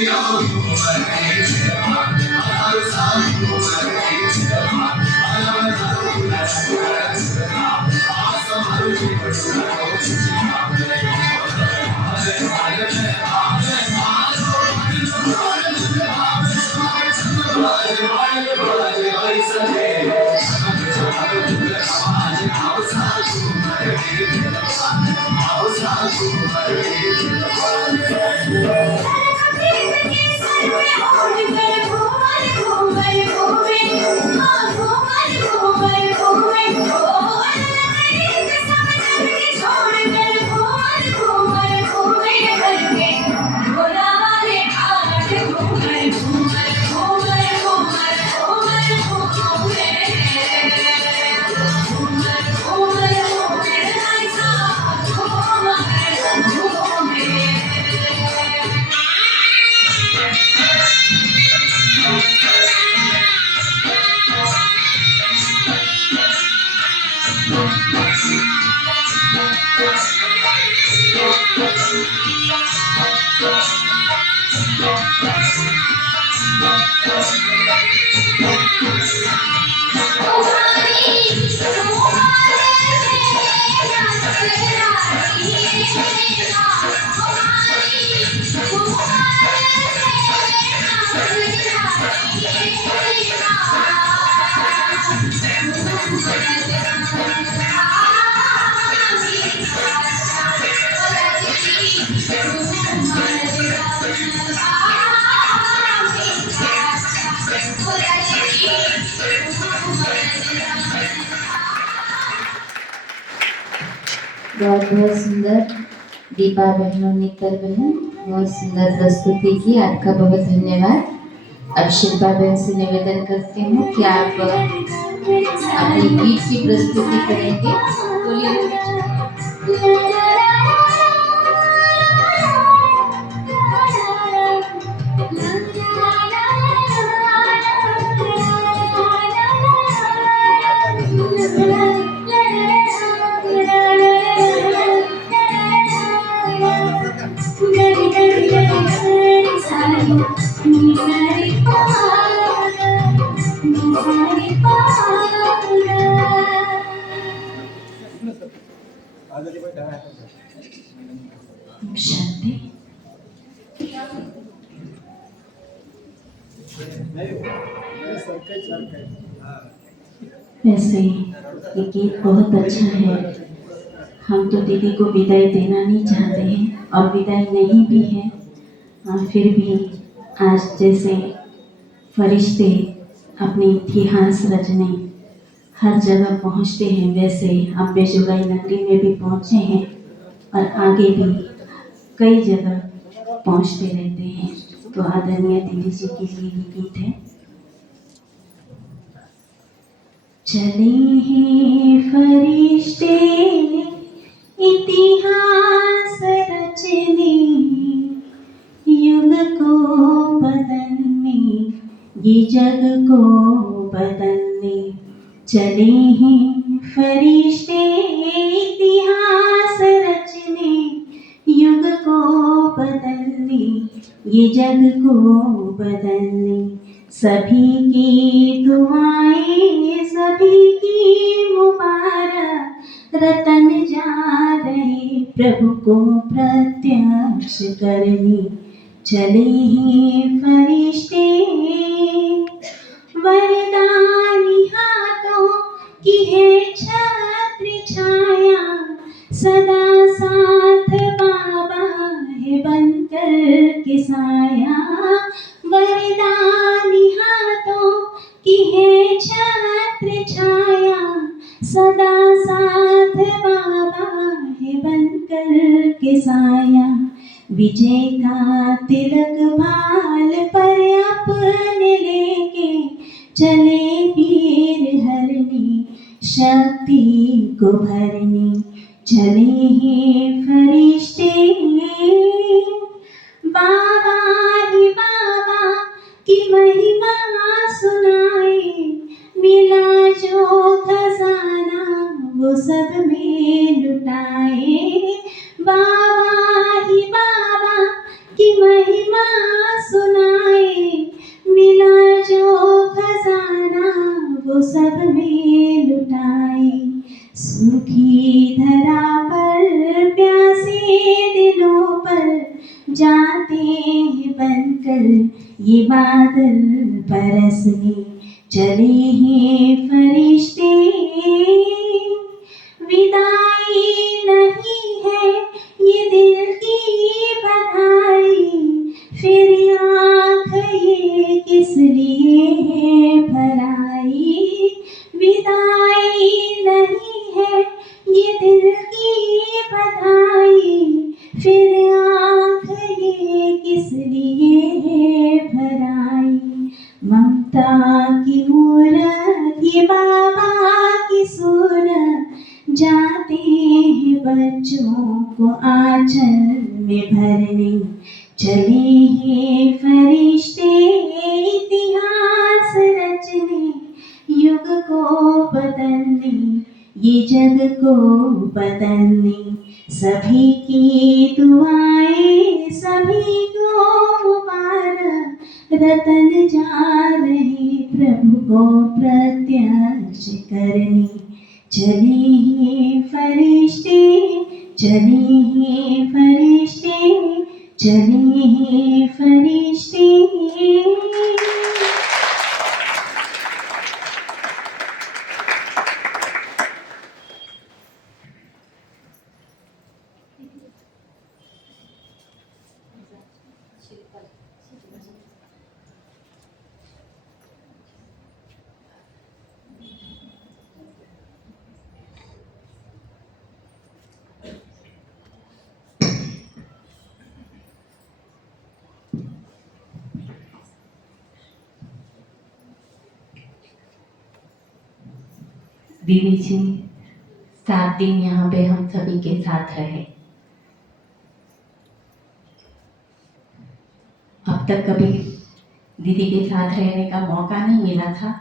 बहुत बहुत सुंदर दीपा बहनों नेतर बहन बहुत सुंदर प्रस्तुति की, आपका बहुत धन्यवाद। अब शिल्पा बहन से निवेदन करते हैं कि आप अपने गीत की प्रस्तुति करेंगे। शांति। वैसे ये गीत बहुत अच्छा है। हम तो दीदी को विदाई देना नहीं चाहते हैं और विदाई नहीं भी है, फिर भी आज जैसे फरिश्ते अपने इतिहास रचने हर जगह पहुंचते हैं, वैसे अम्बे जुगाई नगरी में भी पहुंचे हैं और आगे भी कई जगह पहुंचते रहते हैं। तो आदरणीय दीदी जी के लिए ये गीत है। चले हैं फरिश्ते इतिहास रचने, युग को बदलने, ये जग को बदलने। चले हैं फरिश्ते इतिहास रचने, युग को बदलने, ये जग को बदलने। सभी की दुआएं, सभी की मुबारक, रतन जा रहे प्रभु को प्रत्यक्ष करने। चले हैं फरिश्ते वरदानी हाथों की है छत्र छाया, सदा साथ बाबा है बनकर के साया। वरदानी हाथों की है छत्र छाया, सदा साथ बाबा है बनकर के साया। विजय का तिलक भाल पर अपने लेके चले वीर हरने, शक्ति को भरने। चले हैं फरिश्ते बाबा ही बाबा की महिमा सुनाए, मिला जो खजाना वो सब में लुटाए। बाबा ही बाबा की महिमा सुनाए, मिला जो खजाना वो सब में लुटाए। सूखी धरा पर प्यासे दिलों पर जाते हैं बनकर ये बात बादल बरसने चले हैं फरिश्ते, विदाई नहीं है ये दिल की बधाई, फिर आँख ये किस लिए है भराई, विदाई नहीं है ये दिल की बधाई, फिर आँख ये किस लिए है भराई। ममता की मूरत ये बाबा की सूरत, जाते हैं बच्चों को आंचल में भरने, चले हैं फरिश्ते इतिहास रचने, युग को बदलने, ये जग को बदलने। सभी की दुआएं सभी को मुबारक, रतन जा रहे प्रभु को प्रत्यक्ष करने, चले हैं फरिश्ते, चले हैं फरिश्ते, चले हैं फरिश्ते। दीदी जी 7 दिन यहाँ पे हम सभी के साथ रहे। अब तक कभी दीदी के साथ रहने का मौका नहीं मिला था,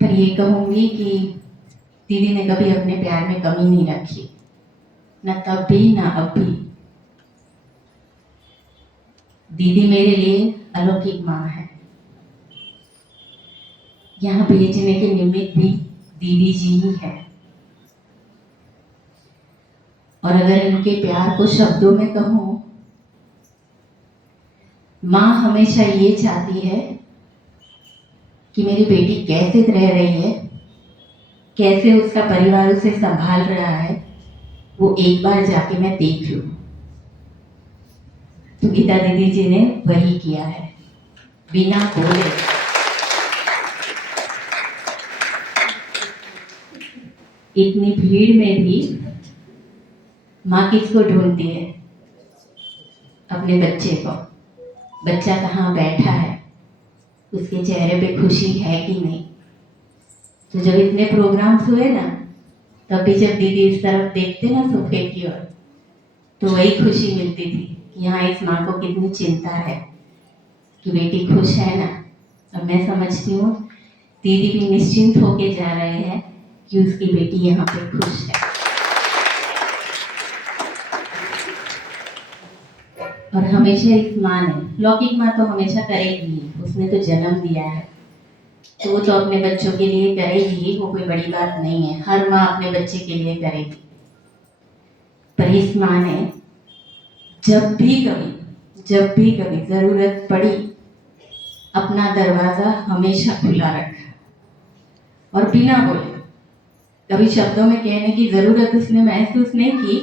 पर ये कहूँगी कि दीदी ने कभी अपने प्यार में कमी नहीं रखी, न तब भी न अब भी। दीदी मेरे लिए अलौकिक माँ है। यहाँ भेजने के निमित्त भी दीदी जी ही है। और अगर इनके प्यार को शब्दों में कहूँ, माँ हमेशा ये चाहती है कि मेरी बेटी कैसे रह रही है, कैसे उसका परिवार उसे संभाल रहा है, वो एक बार जाके मैं देख लूं। तो गीता दीदी जी ने वही किया है, बिना बोले। इतनी भीड़ में भी माँ किसको ढूंढती है? अपने बच्चे को। बच्चा कहाँ बैठा है, उसके चेहरे पे खुशी है कि नहीं। तो जब इतने प्रोग्राम्स हुए ना, तब भी जब दीदी इस तरफ देखते ना सोफे की ओर, तो वही खुशी मिलती थी कि हाँ, इस माँ को कितनी चिंता है कि बेटी खुश है ना। और मैं समझती हूँ दीदी भी निश्चिंत होके जा रहे हैं कि उसकी बेटी यहाँ पे खुश है। और हमेशा इस माँ ने, लौकिक माँ तो हमेशा करेगी ही, उसने तो जन्म दिया है, तो वो तो अपने बच्चों के लिए करेगी ही, वो कोई बड़ी बात नहीं है। हर माँ अपने बच्चे के लिए करेगी। पर इस माँ ने जब भी कभी जरूरत पड़ी, अपना दरवाजा हमेशा खुला रखा और बिना बोले। कभी शब्दों में कहने की जरूरत उसने महसूस नहीं की,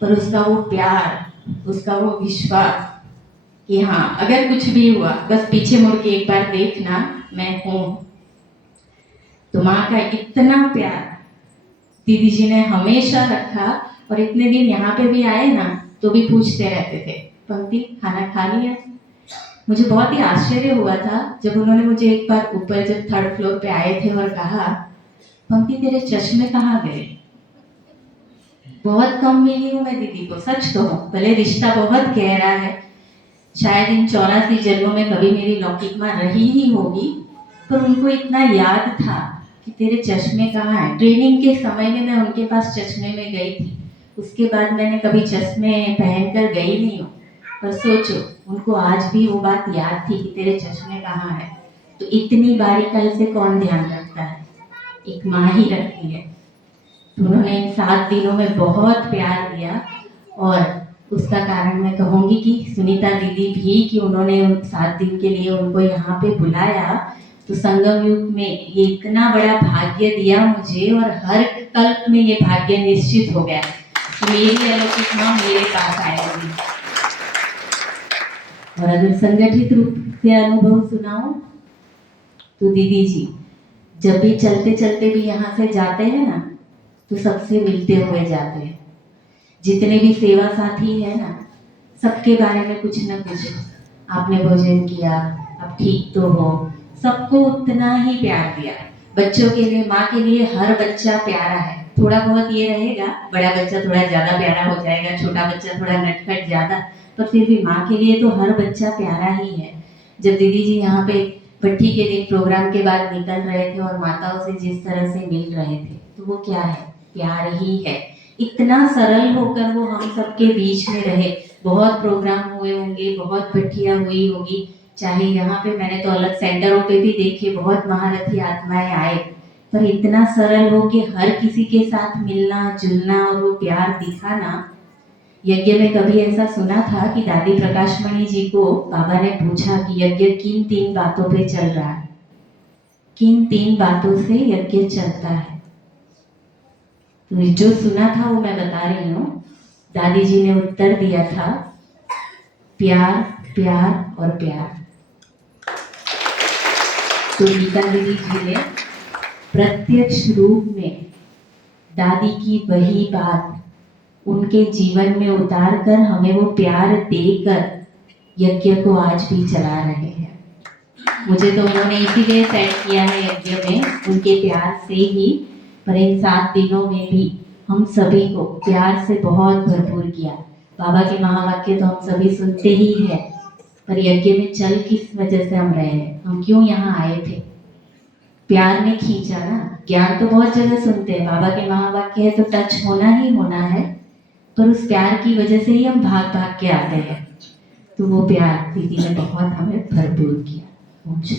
पर उसका वो प्यार, उसका वो विश्वास कि हाँ, अगर कुछ भी हुआ बस पीछे मुड़ के एक बार देखना, मैं हूँ। तो माँ का इतना प्यार दीदी जी ने हमेशा रखा। और इतने दिन यहाँ पे भी आए ना, तो भी पूछते रहते थे, पंक्ति खाना खा लिया? मुझे बहुत ही आश्चर्य हुआ था जब उन्होंने मुझे एक बार ऊपर जब 3rd फ्लोर पे आए थे और कहा, पंक्ति तेरे चश्मे कहाँ गए? बहुत कम मिली हूँ मैं दीदी को, सच कहूँ। भले रिश्ता बहुत गहरा है, शायद इन 84 जन्मों में कभी मेरी लौकिक माँ रही ही होगी, पर उनको इतना याद था कि तेरे चश्मे कहाँ हैं। ट्रेनिंग के समय में मैं उनके पास चश्मे में गई थी, उसके बाद मैंने कभी चश्मे पहनकर गई नहीं हूँ। पर सोचो, उनको आज भी वो बात याद थी कि तेरे चश्मे कहाँ हैं। तो इतनी बारीकाई से कौन ध्यान रखता है? एक माँ ही रखती है। तो उन्होंने इन 7 दिनों में बहुत प्यार दिया और उसका कारण मैं कहूँगी कि सुनीता दीदी भी कि उन्होंने 7 दिन के लिए उनको यहाँ पे बुलाया, तो संगम युग में ये इतना बड़ा भाग्य दिया मुझे और हर कल्प में ये भाग्य निश्चित हो गया कि मेरी अलौकिक माँ मेरे पास आएगी। और अगर संगठित रूप से अनुभव सुनाऊं तो दीदी जी जब भी चलते चलते भी यहाँ से जाते हैं ना, तो सबसे मिलते हुए जाते हैं। जितने भी सेवा साथी है ना, सबके बारे में कुछ न कुछ, आपने भोजन किया, अब ठीक तो हो, सबको उतना ही प्यार दिया। बच्चों के लिए, माँ के लिए हर बच्चा प्यारा है। थोड़ा बहुत ये रहेगा, बड़ा बच्चा थोड़ा ज्यादा प्यारा हो जाएगा, छोटा बच्चा थोड़ा नटखट ज्यादा, पर फिर भी माँ के लिए तो हर बच्चा प्यारा ही है। जब दीदी जी यहाँ पे भट्टी के दिन प्रोग्राम के बाद निकल रहे थे और माताओं से जिस तरह से मिल रहे थे, तो वो क्या है, प्यार ही है। इतना सरल होकर वो हम सबके बीच में रहे। बहुत प्रोग्राम हुए होंगे, बहुत भट्टियाँ हुई होगी, चाहे यहाँ पे मैंने तो अलग सेंटरों पे भी देखे, बहुत महारथी आत्माएं आए, पर इतना सरल हो कि हर किसी के साथ मिलना जुलना और वो प्यार दिखाना। यज्ञ में कभी ऐसा सुना था कि दादी प्रकाशमणि जी को बाबा ने पूछा कि यज्ञ किन 3 बातों पे चल रहा है, किन 3 बातों से यज्ञ चलता है। तो जो सुना था वो मैं बता रही हूँ। दादी जी ने उत्तर दिया था, प्यार प्यार और प्यार। तो गीता दीदी जी ने प्रत्यक्ष रूप में दादी की वही बात उनके जीवन में उतार कर हमें वो प्यार देकर यज्ञ को आज भी चला रहे हैं। मुझे तो उन्होंने इसीलिए सेट किया है यज्ञ में, उनके प्यार से ही। पर इन 7 दिनों में भी हम सभी को प्यार से बहुत भरपूर किया। बाबा के महावाक्य तो हम सभी सुनते ही हैं, पर यज्ञ में चल किस वजह से हम रहे हैं, हम क्यों यहाँ आए थे, प्यार ने खींचा ना। ज्ञान तो बहुत जगह सुनते हैं, बाबा के महावाक्य है तो टच होना ही होना है, पर उस प्यार की वजह से ही हम भाग भाग के आते हैं। तो वो प्यार दीदी ने बहुत हमें भरपूर किया। मुझे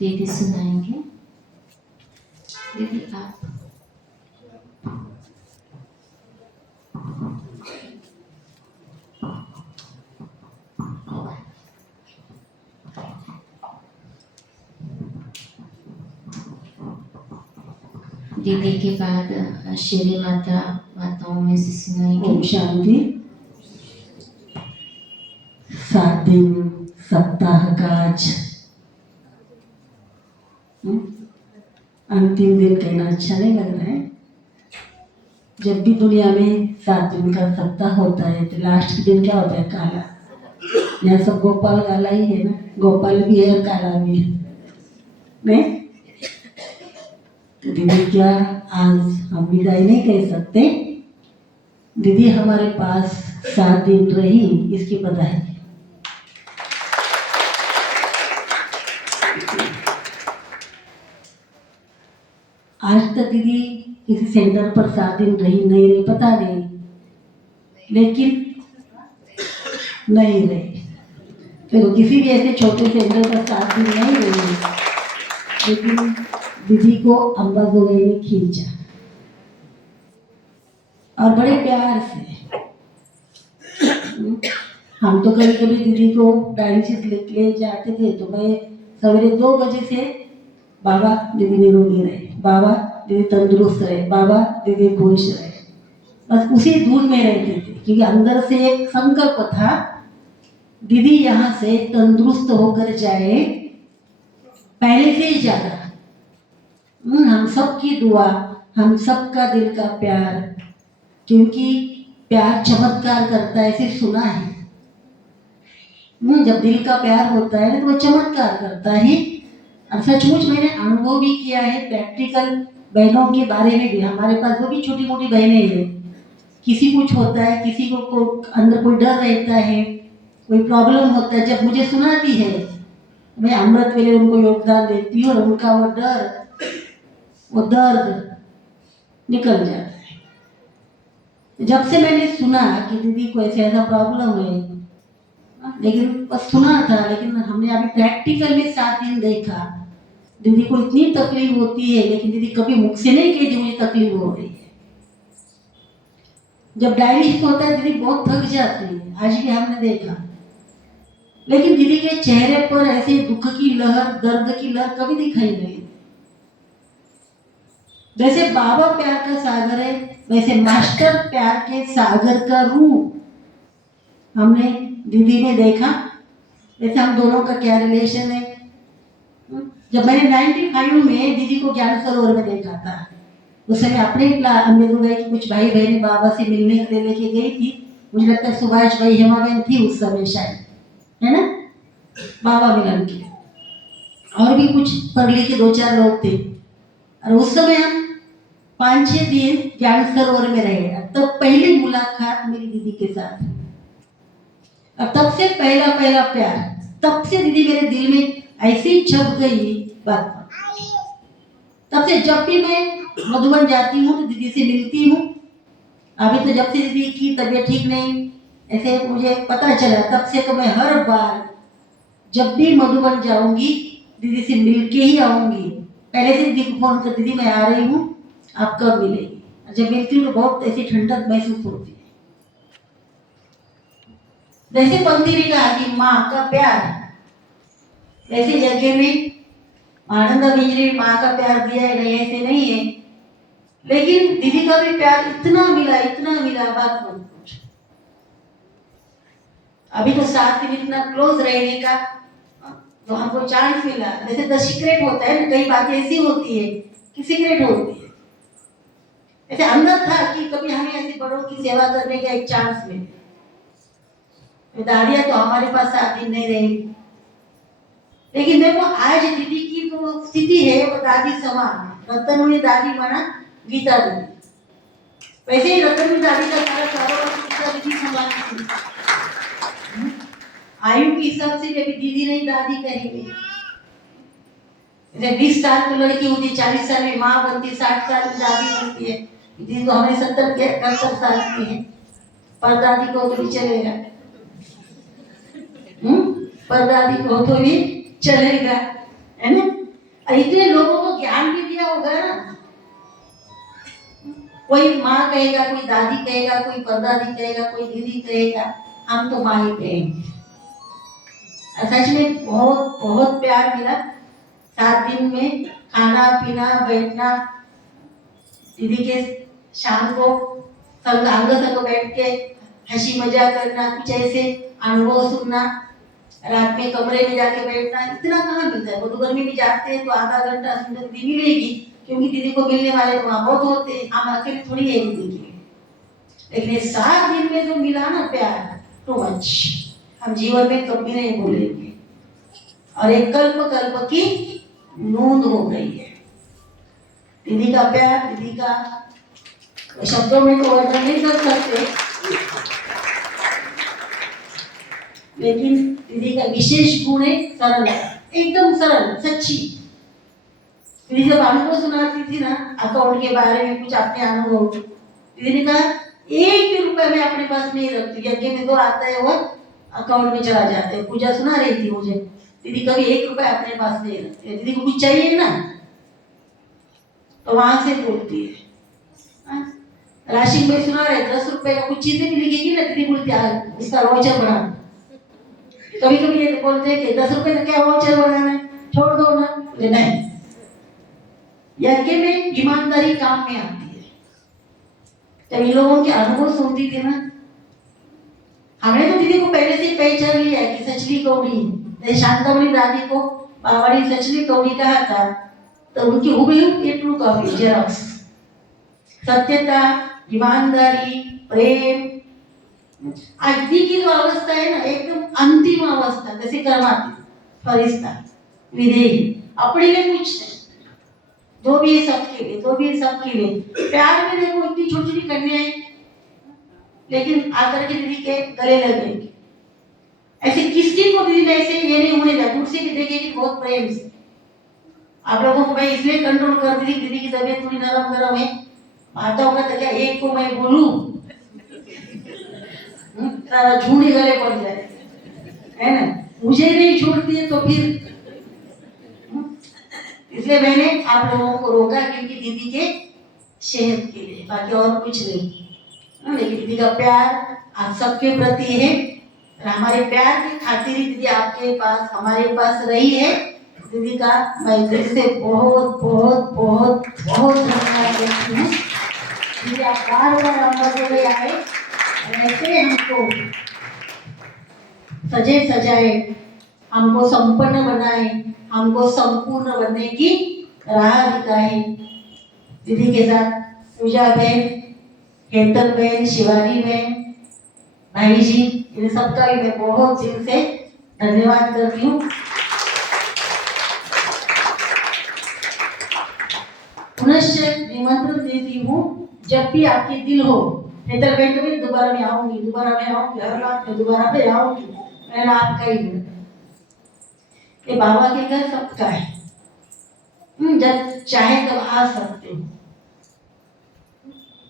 दीदी सुनाएंगे। दीदी आप दीदी के बाद श्री माताओं में से सुनाएंगे। ओम शांति। 7 दिन सप्ताह का आज अंतिम दिन कहना अच्छा नहीं लग रहा है। जब भी दुनिया में 7 दिन का सप्ताह होता है तो लास्ट के दिन क्या होता है, काला। यहाँ सब गोपाल काला ही है ना, गोपाल भी है और काला भी है। नहीं तो दीदी क्या आज हम विदाई नहीं कह सकते। दीदी हमारे पास 7 दिन रही, इसकी बधाई। आज तक दीदी किसी सेंटर पर 7 दिन रही नहीं रही पता नहीं, लेकिन नहीं रही। तो किसी भी ऐसे छोटे सेंटर पर 7 दिन नहीं रही, लेकिन दीदी को अम्बा गोगई ने खींचा और बड़े प्यार से। हम तो कभी कभी दीदी को डायलिसिस ले जाते थे तो मैं सवेरे 2 बजे से बाबा दीदी निरोगी रहे, बाबा दीदी तंदुरुस्त रहे, बाबा दीदी खुश रहे, बस उसी धुन में रहते थे। क्योंकि अंदर से एक संकल्प था, दीदी यहाँ से तंदुरुस्त होकर जाए, पहले से ही ज्यादा। हम सब की दुआ, हम सबका दिल का प्यार, क्योंकि प्यार चमत्कार करता है ऐसे सुना है। जब दिल का प्यार होता है तो वो चमत्कार करता है। और सचमुच मैंने अनुभव भी किया है, प्रैक्टिकल। बहनों के बारे में भी, हमारे पास जो भी छोटी मोटी बहनें हैं, किसी कुछ होता है, किसी को अंदर कोई डर रहता है, कोई प्रॉब्लम होता है, जब मुझे सुनाती है मैं अमृत वेले उनको योगदान देती हूँ और उनका वो डर, वो दर्द निकल जाता है। जब से मैंने सुना कि दीदी को ऐसा प्रॉब्लम है, लेकिन बस सुना था, लेकिन हमने अभी प्रैक्टिकल में 7 दिन देखा दीदी को इतनी तकलीफ होती है, लेकिन दीदी कभी मुख से नहीं कहती मुझे तकलीफ हो रही है। जब डायलिसिस होता है दीदी बहुत थक जाती है, आज भी हमने देखा, लेकिन दीदी के चेहरे पर ऐसे दुख की लहर, दर्द की लहर कभी दिखाई नहीं। जैसे बाबा प्यार का सागर है, वैसे मास्टर प्यार के सागर का रूप हमने दीदी में देखा। जैसे हम दोनों का क्या रिलेशन है। जब मैंने 95 में दीदी को ज्ञान सरोवर में देखा था, उस समय अपने अमृतोदय की कुछ भाई बहन बाबा से मिलने के लिए लेके गई थी। मुझे लगता है सुभाष भाई, हेमा बहन थी उस समय शायद, है ना, बाबा मिलन के, और भी कुछ पढ़ लिखे 2-4 लोग थे। और उस समय हम 5-6 दिन ज्ञान सरोवर में रहे। तब पहली मुलाकात मेरी दीदी के साथ, और तब से पहला प्यार, तब से दीदी मेरे दिल में ऐसी छप गई बात। तब से जब भी मैं मधुबन जाती हूँ तो दीदी से मिलती हूँ। अभी तो जब से दीदी की तबीयत ठीक नहीं ऐसे मुझे पता चला, तब से तो मैं हर बार जब भी मधुबन जाऊंगी दीदी से मिल के ही आऊंगी। पहले से दीदी को फोन कर, दीदी मैं आ रही हूँ, आप कब मिलेगी। जब मिलती हूँ तो बहुत ऐसी ठंडक महसूस होती है। जैसे पंदिरी का कि माँ का प्यार, वैसे यज्ञ में आनंद बिजली माँ का प्यार दिया है, नहीं ऐसे नहीं है, लेकिन दीदी का भी प्यार इतना मिला बात मत पूछो। अभी तो साथ में इतना क्लोज रहने का तो हमको चांस मिला। जैसे द सीक्रेट होता है ना, कई बातें ऐसी होती है कि सीक्रेट होती है। ऐसे अंदर था कि कभी हमें ऐसे बड़ों की सेवा करने का एक चांस मिले। दादियाँ तो हमारे पास 7 दिन नहीं रहेगी, लेकिन देखो आज दीदी की जो स्थिति है वो दादी समान है। रतन हुई दादी माना गीता दीदी, वैसे ही रतन हुई दादी का सारा कारोबार दीदी समान थी। आयु के हिसाब से कभी दीदी नहीं दादी कहेंगे। जैसे 20 साल की लड़की होती, 40 साल में माँ बनती, 60 साल में दादी बनती है। दीदी तो हमें 70 साल की है, पर दादी को तो भी चलेगा, पर दादी को तो भी चलेगा, है ना। इतने लोगों को ज्ञान भी दिया होगा ना, कोई माँ कहेगा, कोई दादी कहेगा, कोई परदादी कहेगा, कोई दीदी कहेगा, हम तो माँ ही कहेंगे। सच में बहुत बहुत प्यार मिला 7 दिन में, खाना पीना बैठना, दीदी के शाम को अंग संग बैठ के हंसी मजाक करना, कुछ ऐसे अनुभव सुनना, रात में कमरे में जाके बैठना, इतना कहाँ मिलता है। मधुबन में भी जाते हैं तो आधा घंटा सुंदर दीदी मिलेगी, क्योंकि दीदी को मिलने वाले तो वहाँ बहुत होते हैं, हम अकेले थोड़ी है दीदी के। लेकिन ये 7 दिन में जो मिला ना प्यार, टू मच, हम जीवन में कभी नहीं भूलेंगे। और एक कल्प की नूंद हो गई है दीदी का प्यार। दीदी का शब्दों में तो वर्णन नहीं कर सकते, लेकिन दीदी का विशेष गुण है सरल, एकदम सरल सच्ची। दीदी जब अनुभव सुनाती थी ना अकाउंट के बारे में, कुछ अपने अनुभव, दीदी ने कहा 1 भी रुपया मैं अपने पास नहीं रखती, यज्ञ में जो आता है वो अकाउंट में चला जाता है। पूजा सुना रही थी मुझे, दीदी कभी 1 रुपया अपने पास नहीं रखती। दीदी को कुछ चाहिए ना तो वहां से बोलती है। राशि में सुना रहे 10 रुपए का कुछ चीजें भी लिखेगी ना, दीदी बोलती इसका वाउचर बना। कभी कभी ये बोलते हैं कि 10 रुपए का क्या वाउचर बनाना है, छोड़ दो ना, नहीं। यज्ञ में ईमानदारी काम में आती है। जब इन लोगों के अनुभव सुनती थी ना, हमने तो दीदी को पहले से पहचान लिया कि सचली कौड़ी, शांतावली दादी को बाबाड़ी सचली कौड़ी कहा था, तो उनकी हुबहू ये ट्रू कॉपी जेरॉक्स। सत्यता, ईमानदारी, प्रेम, आज दी की जो अवस्था है ना एकदम अंतिम अवस्था, जैसे कर्माती, फरिश्ता, विधेयी, अपने लिए कुछ नहीं, जो भी है सबके लिए, जो भी है सबके लिए। प्यार में देखो इतनी छोटी छोटी कन्याएं, लेकिन आकर के दीदी के गले लगेंगे। ऐसे किसी को दीदी ने ऐसे ये नहीं होने दिया, दूर से भी देखेगी बहुत प्रेम से। आप लोगों को मैं इसलिए कंट्रोल कर दी, दीदी की तबीयत थोड़ी नरम गरम है, आता होगा तो क्या एक को मैं बोलूं झूठ गले पड़ जाए, है ना। मुझे नहीं छोड़ती है तो फिर इसलिए मैंने आप लोगों को रोका क्योंकि दीदी के सेहत के लिए, बाकी और कुछ नहीं। लेकिन दीदी का प्यार आप सबके प्रति है और हमारे प्यार की खातिर ही दीदी आपके पास हमारे पास रही है। दीदी का मैं दिल से बहुत बहुत बहुत बहुत धन्यवाद देती हूँ। दीदी आप बार बार हमारे लिए आए और ऐसे हमको सजे सजाए, हमको संपन्न बनाए, हमको संपूर्ण बनने की राह दिखाए। दीदी के साथ पूजा बहन, हेतल बहन, शिवानी बहन, भाई जी, इन सबका भी मैं बहुत दिल से धन्यवाद करती हूँ। पुनश्च निमंत्रण देती हूँ, जब भी आपकी दिल हो, हेतल बहन तो भी दोबारा मैं आऊंगी, हर बात में दोबारा मैं आऊंगी, मैंने आपका ही हूँ। ये बाबा के घर सबका है, जब चाहे तब आ सकते हो।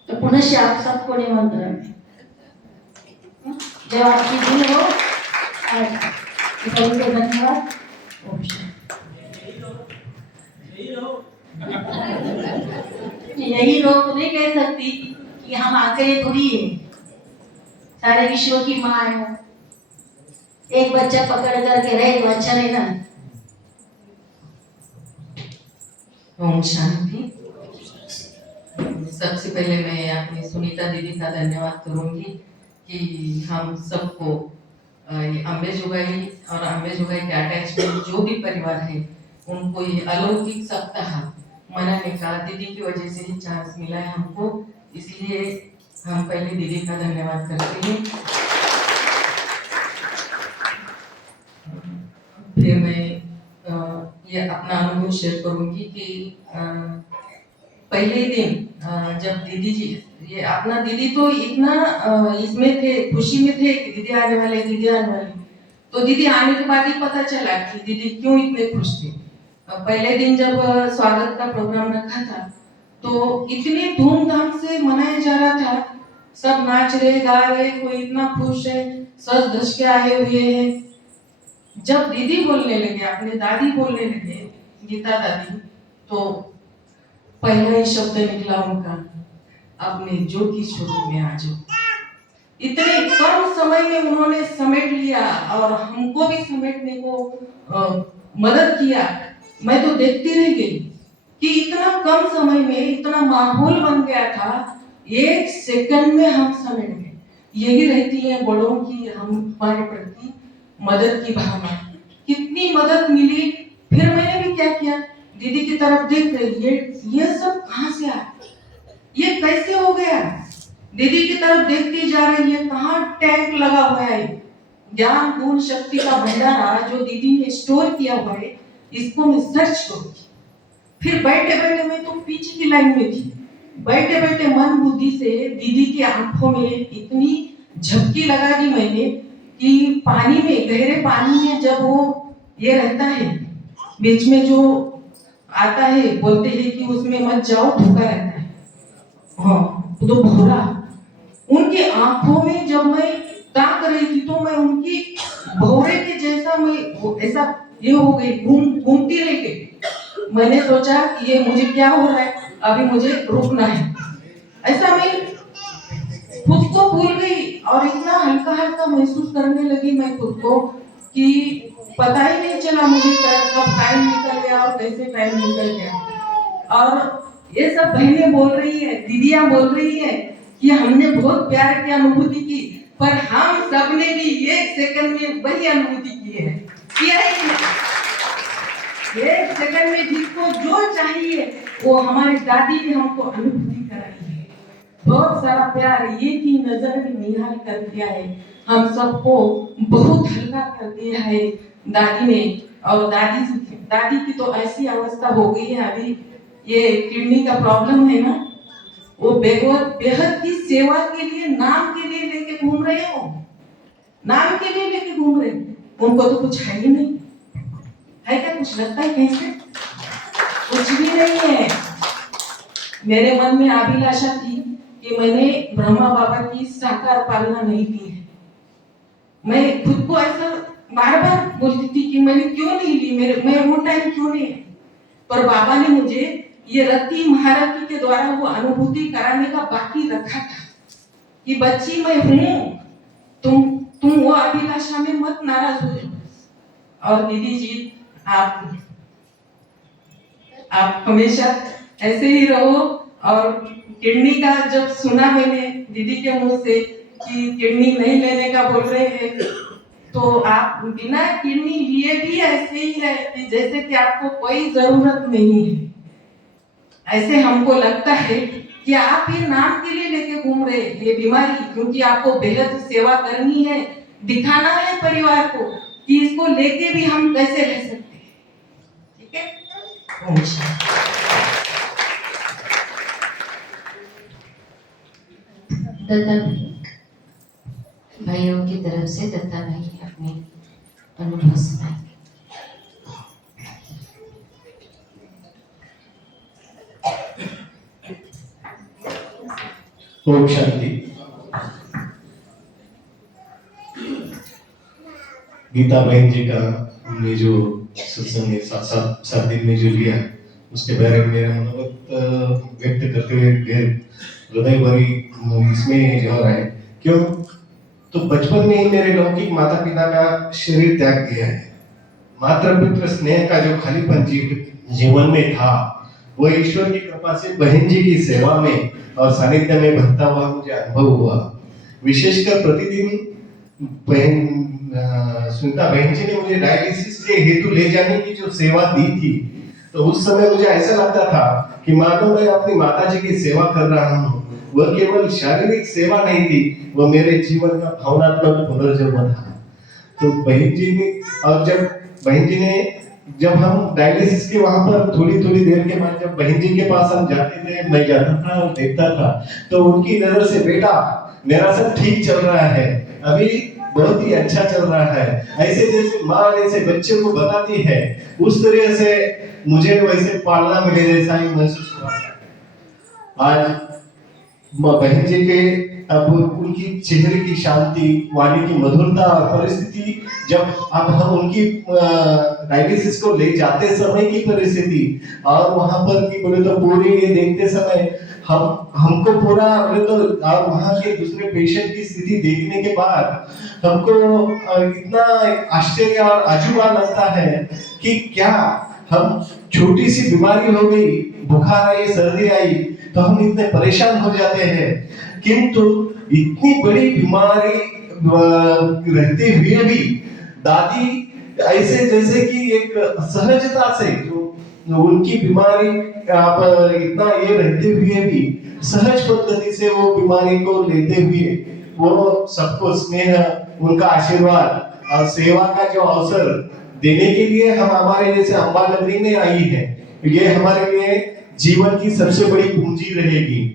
तो पुनश्च आप सबको निमंत्रण है, जब आपकी दिल हो धन्यवाद। यही लोग तो नहीं कह सकती कि हम अकेले थोड़ी है, सारे विश्व की माँ है। एक बच्चा पकड़ करके रहे तो अच्छा नहीं ना। ओम शांति। सबसे पहले मैं अपनी सुनीता दीदी का धन्यवाद करूंगी कि हम सबको ये अम्बेजुगाई और अम्बेजुगाई के अटैचमेंट जो भी परिवार है उनको ये अलौकिक सप्ताह मनाने का दीदी की वजह से ही चांस मिला है हमको, इसलिए हम पहले दीदी का धन्यवाद करते हैं। फिर मैं ये अपना अनुभव शेयर करूंगी कि पहले दिन जब दीदी जी ये अपना दीदी तो इतना इसमें थे, खुशी में थे कि दीदी आने वाले, दीदी आने वाले। तो दीदी आने के बाद ही पता चला कि दीदी क्यों इतने खुश थे। पहले दिन जब स्वागत का प्रोग्राम रखा था तो इतने धूमधाम से मनाया जा रहा था, सब नाच रहे गा रहे, कोई इतना खुश है, सज धज के आए हुए हैं। जब दीदी बोलने लगे, अपने दादी बोलने लगे, गीता दादी, तो पहला ही शब्द निकला उनका, अपने ज्योति स्वरूप में आ जाओ। इतने कम समय में उन्होंने समेट लिया और हमको भी समेटने को मदद किया। मैं तो देखती रह गई कि इतना कम समय में इतना माहौल बन गया था, एक सेकंड में हम समेट गए। यही रहती है बड़ों की हमारे प्रति मदद की भावना। कितनी मदद मिली। फिर मैंने भी क्या किया, दीदी की तरफ देख रही, ये सब कहाँ से आया, ये कैसे हो गया। दीदी की तरफ देखती जा रही है, कहाँ टैंक लगा हुआ है, ज्ञान गुण शक्ति का भंडारा जो दीदी ने स्टोर किया हुआ है, इसको मैं सर्च करूंगी। फिर बैठे बैठे मैं तो पीछे की लाइन में थी, बैठे बैठे मन बुद्धि से दीदी की आंखों में इतनी झपकी लगा दी मैंने कि पानी में, गहरे पानी में जब वो ये रहता है, बीच में जो आता है, बोलते हैं कि उसमें मत जाओ, धोखा रहता है, हाँ, तो भोरा। उनकी आंखों में जब मैं ताक रही थी तो मैं उनकी भौरे के जैसा मैं ऐसा ये हो गई, घूमती रह गई। मैंने सोचा कि ये मुझे क्या हो रहा है, अभी मुझे रुकना है। ऐसा मैं खुद को भूल गई और इतना हल्का हल्का महसूस करने लगी मैं खुद को कि पता ही नहीं चला मुझे कब टाइम निकल गया और कैसे टाइम निकल गया। और ये सब बहनें बोल रही है, दीदियां बोल रही है कि हमने बहुत प्यार की अनुभूति की, पर हम सबने भी एक सेकंड में वही अनुभूति की है, किया ही नहीं। एक सेकंड में जिसको जो चाहिए वो हमारी दादी ने हमको अनुभूति कराई है। बहुत सारा प्यार एक ही नजर में निहाल कर दिया है, हम सबको बहुत हल्का कर दिया है दादी ने। और दादी की तो ऐसी अवस्था हो गई है, अभी ये किडनी का प्रॉब्लम है ना, वो बेहद की सेवा के लिए, नाम के लिए लेके घूम रहे हो, नाम के लिए लेके घूम रहे। उनको तो कुछ है ही नहीं, है क्या कुछ लगता है कैसे, कुछ भी नहीं है। मेरे मन में अभिलाषा थी कि मैंने ब्रह्मा बाबा की साकार पालना नहीं ली है। मैं खुद को ऐसा बार बार बोलती थी कि मैंने क्यों नहीं ली, मैं वो टाइम क्यों नहीं है। पर बाबा ने मुझे ये रत्ती महारथी के द्वारा वो अनुभूति कराने का बाकी रखा था कि बच्ची मैं हूँ, तुम वो अभिलाषा में मत नाराज हो जाओ। और दीदी जी आप हमेशा ऐसे ही रहो। और किडनी का जब सुना मैंने दीदी के मुंह से कि किडनी नहीं लेने का बोल रहे हैं, तो आप बिना किडनी लिए भी ऐसे ही है कि जैसे कि आपको कोई जरूरत नहीं है। ऐसे हमको लगता है कि आप ये नाम के लिए लेके घूम रहे ये बीमारी, क्योंकि आपको बेहद सेवा करनी है, दिखाना है परिवार को कि इसको लेके भी हम कैसे रह सकते हैं। ठीक है। दत्ता भाइयों की तरफ से दत्ता भाई अपने अनुभव सुनाएंगे। ओम शांति। गीता बहन जी का हमने जो सत्संग में सात दिन में जो लिया उसके बारे में मेरा मनोगत व्यक्त करते हुए हृदय भरी इसमें जो है। क्यों? तो बचपन में ही मेरे लौकिक माता पिता का शरीर त्याग दिया है। मातृ पितृ स्नेह का जो खालीपन जीवन में था वो ईश्वर की कृपा से बहन जी की सेवा में और सानिध्य में भरता हुआ मुझे अनुभव हुआ। विशेषकर प्रतिदिन सुनीता बहन जी ने मुझे डायलिसिस के हेतु ले जाने की जो सेवा दी थी, तो उस समय मुझे ऐसा लगता था कि मानो मैं अपनी माता जी की सेवा कर रहा हूँ। वह केवल शारीरिक सेवा नहीं थी, वह मेरे जीवन का भावनात्मक पुनर्जन्म था। तो बहन जी ने, और जब हम डायलिसिस के वहां पर थोड़ी देर के बाद जब बहन जी के पास हम जाते थे, मैं जाता था और देखता था, तो उनकी नजर से बेटा मेरा सब ठीक चल रहा है, अभी बहुत ही अच्छा चल रहा है, ऐसे जैसे माँ जैसे बच्चे को बताती है उस तरह से मुझे वैसे पालना मिले जैसा ही महसूस हुआ। आज बहन जी के अब उनकी चेहरे की शांति, वाणी की मधुरता और परिस्थिति, जब अब हम उनकी डायलिसिस को ले जाते समय की परिस्थिति और वहां पर की बोले तो पूरे ये देखते समय हमको पूरा बोले तो, और वहां के दूसरे पेशेंट की स्थिति देखने के बाद हमको इतना आश्चर्य और अजूबा लगता है कि क्या हम छोटी सी बीमारी हो गई, बुखार आई, सर्दी आई, तो हम इतने परेशान हो जाते हैं, किंतु इतनी बड़ी बीमारी रहते हुए भी दादी ऐसे जैसे कि एक सहजता से जो उनकी बीमारी इतना ये रहते हुए भी सहज पद्धति से वो बीमारी को लेते हुए वो सबको स्नेह, उनका आशीर्वाद और सेवा का जो अवसर देने के लिए हम हमारे जैसे अम्बा नगरी में आई है, ये हमारे लिए जीवन की सबसे बड़ी पूंजी रहेगी।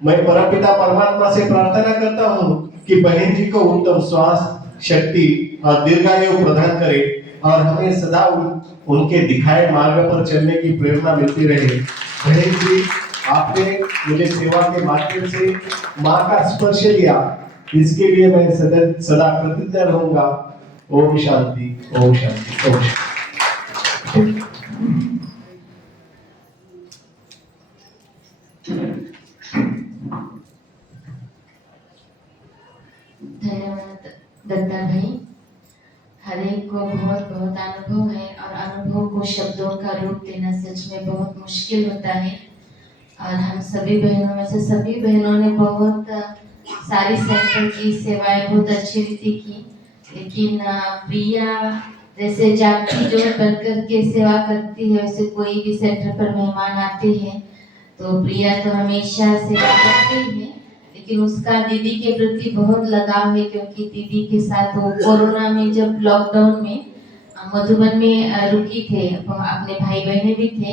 मैं परमपिता परमात्मा से प्रार्थना करता हूँ कि बहन जी को उत्तम स्वास्थ्य, शक्ति और दीर्घायु प्रदान करे और हमें सदा उनके दिखाए मार्ग पर चलने की प्रेरणा मिलती रहे। बहन जी, आपने मुझे सेवा के माध्यम से माँ का स्पर्श दिया, इसके लिए मैं सदा कृतज्ञ रहूंगा। ओम शांति, ओम शांति, ओम शांति। धन्यवाद दत्ता भाई। हर एक को बहुत बहुत अनुभव है और अनुभव को शब्दों का रूप देना सच में बहुत मुश्किल होता है। और हम सभी बहनों में से सभी बहनों ने बहुत सारी सेंटर की सेवाएं बहुत अच्छी रीति की, लेकिन प्रिया जैसे जागती जो कर के सेवा करती है, वैसे कोई भी सेंटर पर मेहमान आते हैं तो प्रिया तो हमेशा सेवा करती है, लेकिन उसका दीदी के प्रति बहुत लगाव है, क्योंकि दीदी के साथ वो कोरोना में जब लॉकडाउन में मधुबन में रुकी थे, अपने भाई बहने भी थे,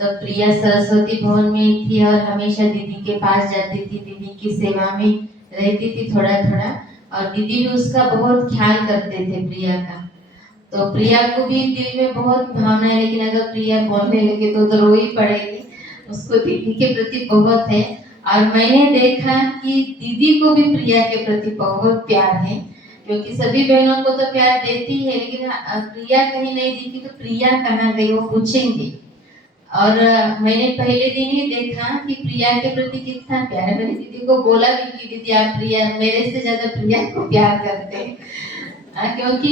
तब प्रिया सरस्वती भवन में थी और हमेशा दीदी के पास जाती थी, दीदी की सेवा में रहती थी थोड़ा थोड़ा, और दीदी भी उसका बहुत ख्याल करते थे प्रिया का। तो प्रिया को भी दिल में बहुत भावना है, लेकिन अगर प्रिया बोलने लगे तो रो ही पड़ेगी, उसको दीदी के प्रति बहुत है। और मैंने देखा कि दीदी को भी प्रिया के प्रति बहुत प्यार है, क्योंकि सभी बहनों को तो प्यार देती है, लेकिन प्रिया कहीं नहीं दिखी तो प्रिया कहाँ गई वो पूछेंगे। और मैंने पहले दिन ही देखा कि प्रिया के प्रति कितना प्यार है। मैंने दीदी को बोला भी कि दीदी आप प्रिया मेरे से ज्यादा प्रिया को प्यार करते हैं। क्योंकि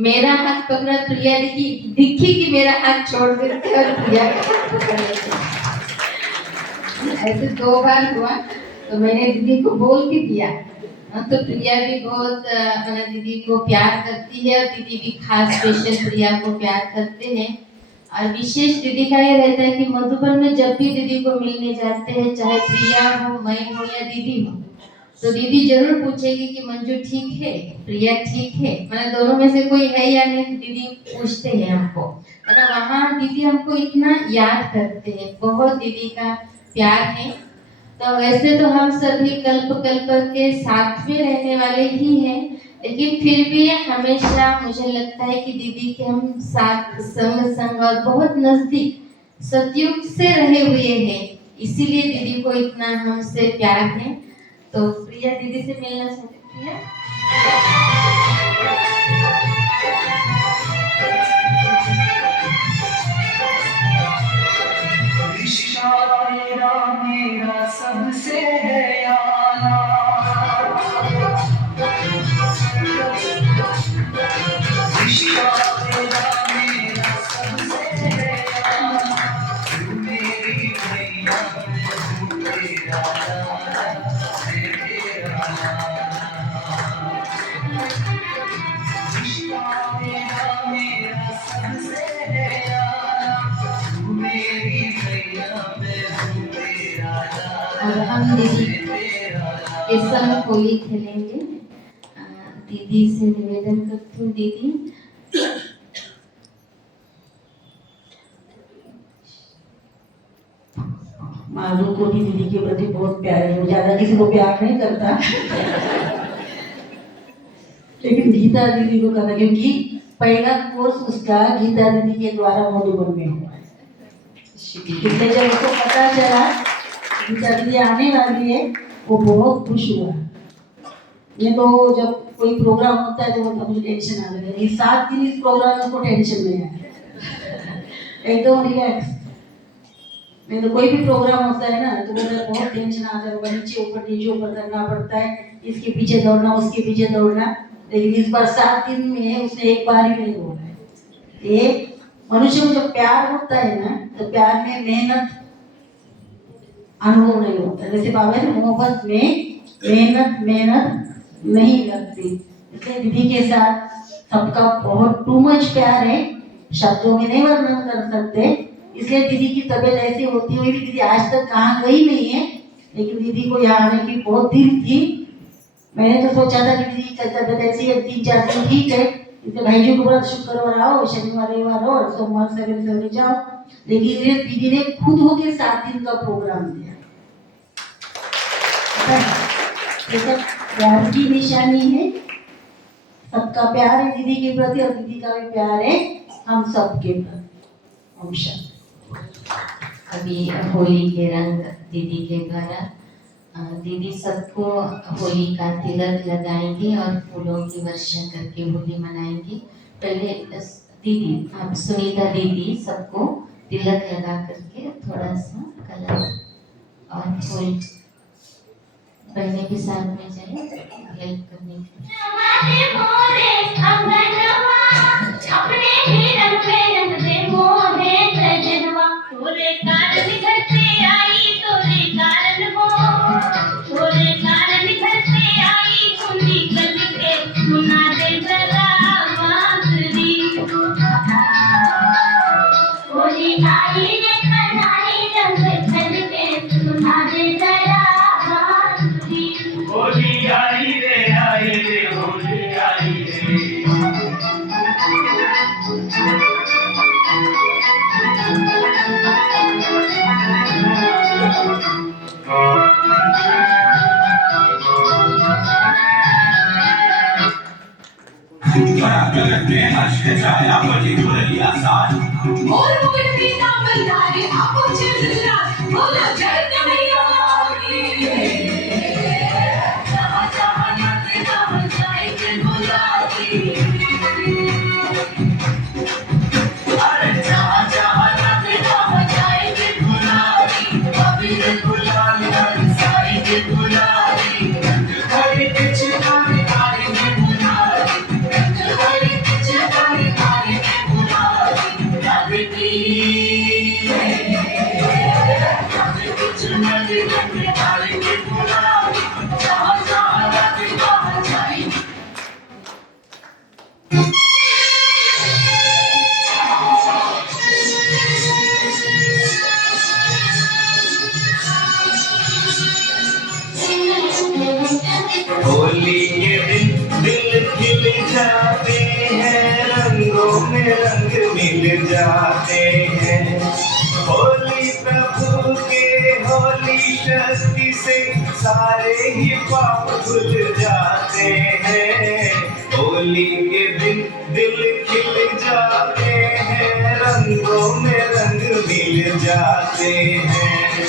मेरा हाथ पकड़ा प्रिया दिखी कि मेरा हाथ छोड़ देते और प्रिया का हाथ पकड़ लेते। ऐसे 2 बार हुआ तो मैंने दीदी को बोल के दिया। तो प्रिया भी बहुत दीदी को प्यार करती है और दीदी भी खास स्पेशल प्रिया को प्यार करते हैं। और विशेष दीदी का ये रहता है कि मधुबन में जब भी दीदी को मिलने जाते हैं, चाहे प्रिया हो, मैं हो या दीदी हो, तो दीदी जरूर पूछेगी कि मंजू ठीक है, प्रिया ठीक है, मतलब दोनों में से कोई है या नहीं। दीदी पूछते हैं हमको, मतलब वहाँ दीदी हमको इतना याद करते हैं, बहुत दीदी का प्यार है। तो वैसे तो हम सभी कल्प कल्प के साथ में रहने वाले ही हैं, लेकिन फिर भी हमेशा मुझे लगता है कि दीदी के हम साथ संग और बहुत नजदीक सतयुग से रहे हुए हैं, इसीलिए दीदी को इतना हमसे प्यार है। तो प्रिया दीदी से मिलना चाहती है। रिश्ता तेरा मेरा सबसे है यारा, रिश्ता तेरा मेरा सबसे है यारा, तू मेरी मैया तू तेरा लाला, मैं तेरा लाला। रिश्ता तेरा मेरा सबसे है यारा, तू मेरी मैया मैं तू तेरा लाला। और हम दीदी के संग होली खेलेंगे। दीदी से निवेदन करती हूँ, दीदी माधु को भी दीदी के प्रति बहुत प्यार है। वो ज्यादा किसी को प्यार नहीं करता लेकिन गीता दीदी को करता, क्योंकि पहला कोर्स उसका गीता दीदी के द्वारा मधुबन में हुआ है। इसलिए जब उसको पता चला गीता दीदी आने वाली है, वो बहुत खुश हुआ। ये तो जब कोई प्रोग्राम होता है तो मतलब मुझे टेंशन आ गया। ये 7 दिन इस प्रोग्राम में को टेंशन नहीं आया, एकदम रिलैक्स। नहीं तो कोई भी प्रोग्राम होता है ना तो मुझे बहुत टेंशन आ जाता है, नीचे ऊपर करना पड़ता है, इसके पीछे दौड़ना उसके पीछे दौड़ना। लेकिन इस बार 7 दिन में उसने एक बार ही नहीं दौड़ा है। ये मनुष्य को जब प्यार होता है ना तो प्यार में मेहनत अनुभव नहीं होता। जैसे बाबा ने मोहब्बत में मेहनत नहीं लगती। इसलिए दीदी के साथ सबका बहुत टू मच प्यार है, शब्दों में नहीं वर्णन कर सकते। इसलिए दीदी की तबीयत ऐसी होती हुई भी दीदी आज तक कहाँ गई नहीं है, लेकिन दीदी को यहाँ आने की बहुत दिल थी। मैंने तो सोचा था कि दीदी की तबीयत ऐसी है 3-4 दिन ठीक है, इसलिए भाई जी को बोला शुक्रवार आओ, शनिवार रविवार आओ और सोमवार सवेरे जाओ। लेकिन दीदी ने खुद होके 7 दिन का प्रोग्राम दिया। ये सब प्यार की निशानी है, सबका प्यार है दीदी के प्रति और दीदी का भी प्यार है हम सबके प्रति। अभी होली के रंग दीदी के द्वारा दीदी सबको होली का तिलक लगाएंगे और फूलों की वर्षा करके होली मनाएंगे। पहले दीदी आप सुनीता दीदी सबको तिलक लगा करके थोड़ा सा कलर और फूल बहने के साथ में जाए हेल्प करने के लिए। के दिन दिल खिल जाते हैं, रंगों में रंग मिल जाते हैं। होली प्रभु के होली शक्ति से सारे ही पाप धुल जाते हैं। होली के दिन दिल खिल जाते हैं, रंगों में रंग मिल जाते हैं।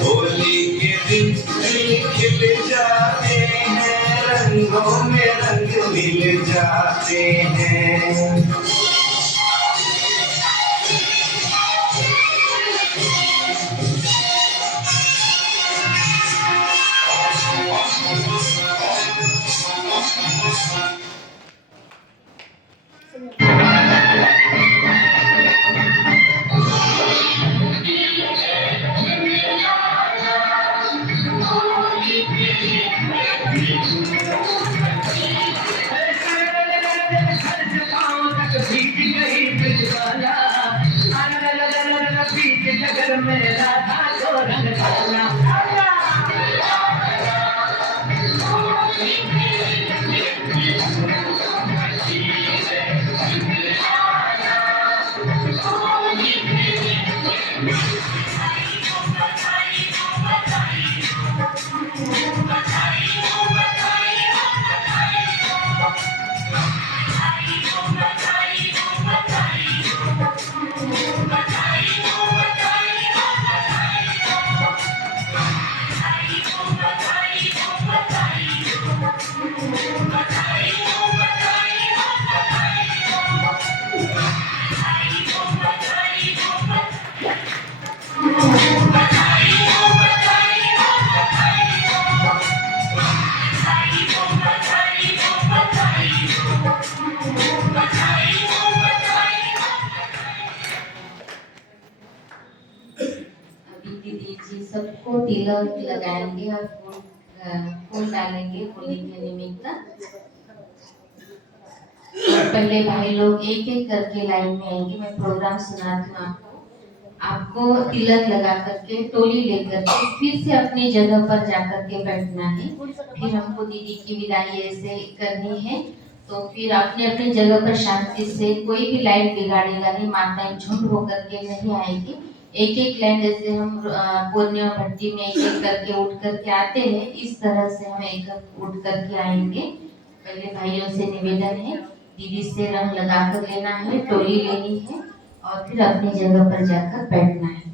होली के दिन दिल खिल जाते हैं, रंगों में रंग मिल जाते हैं। दीदी जी सबको तिलक लगाएंगे और फूल डालेंगे होली के निमित्त। और पहले भाई लोग एक एक करके लाइन में आएंगे, मैं प्रोग्राम सुनाती हूँ आपको तिलक लगा करके टोली लेकर के फिर से अपनी जगह पर जाकर के बैठना है। फिर हमको दीदी की विदाई ऐसे करनी है, तो फिर अपने अपनी जगह पर शांति से, कोई भी लाइन बिगाड़ेगा नहीं, माताएं झुंड होकर के नहीं आएगी। एक एक लाइन जैसे हम पूर्णिमा भट्टी में एक एक करके उठ करके आते हैं, इस तरह से हम एक उठ करके आएंगे। पहले भाइयों से निवेदन है, दीदी से रंग लगा कर लेना है, टोली लेनी है और फिर अपनी जगह पर जाकर बैठना है।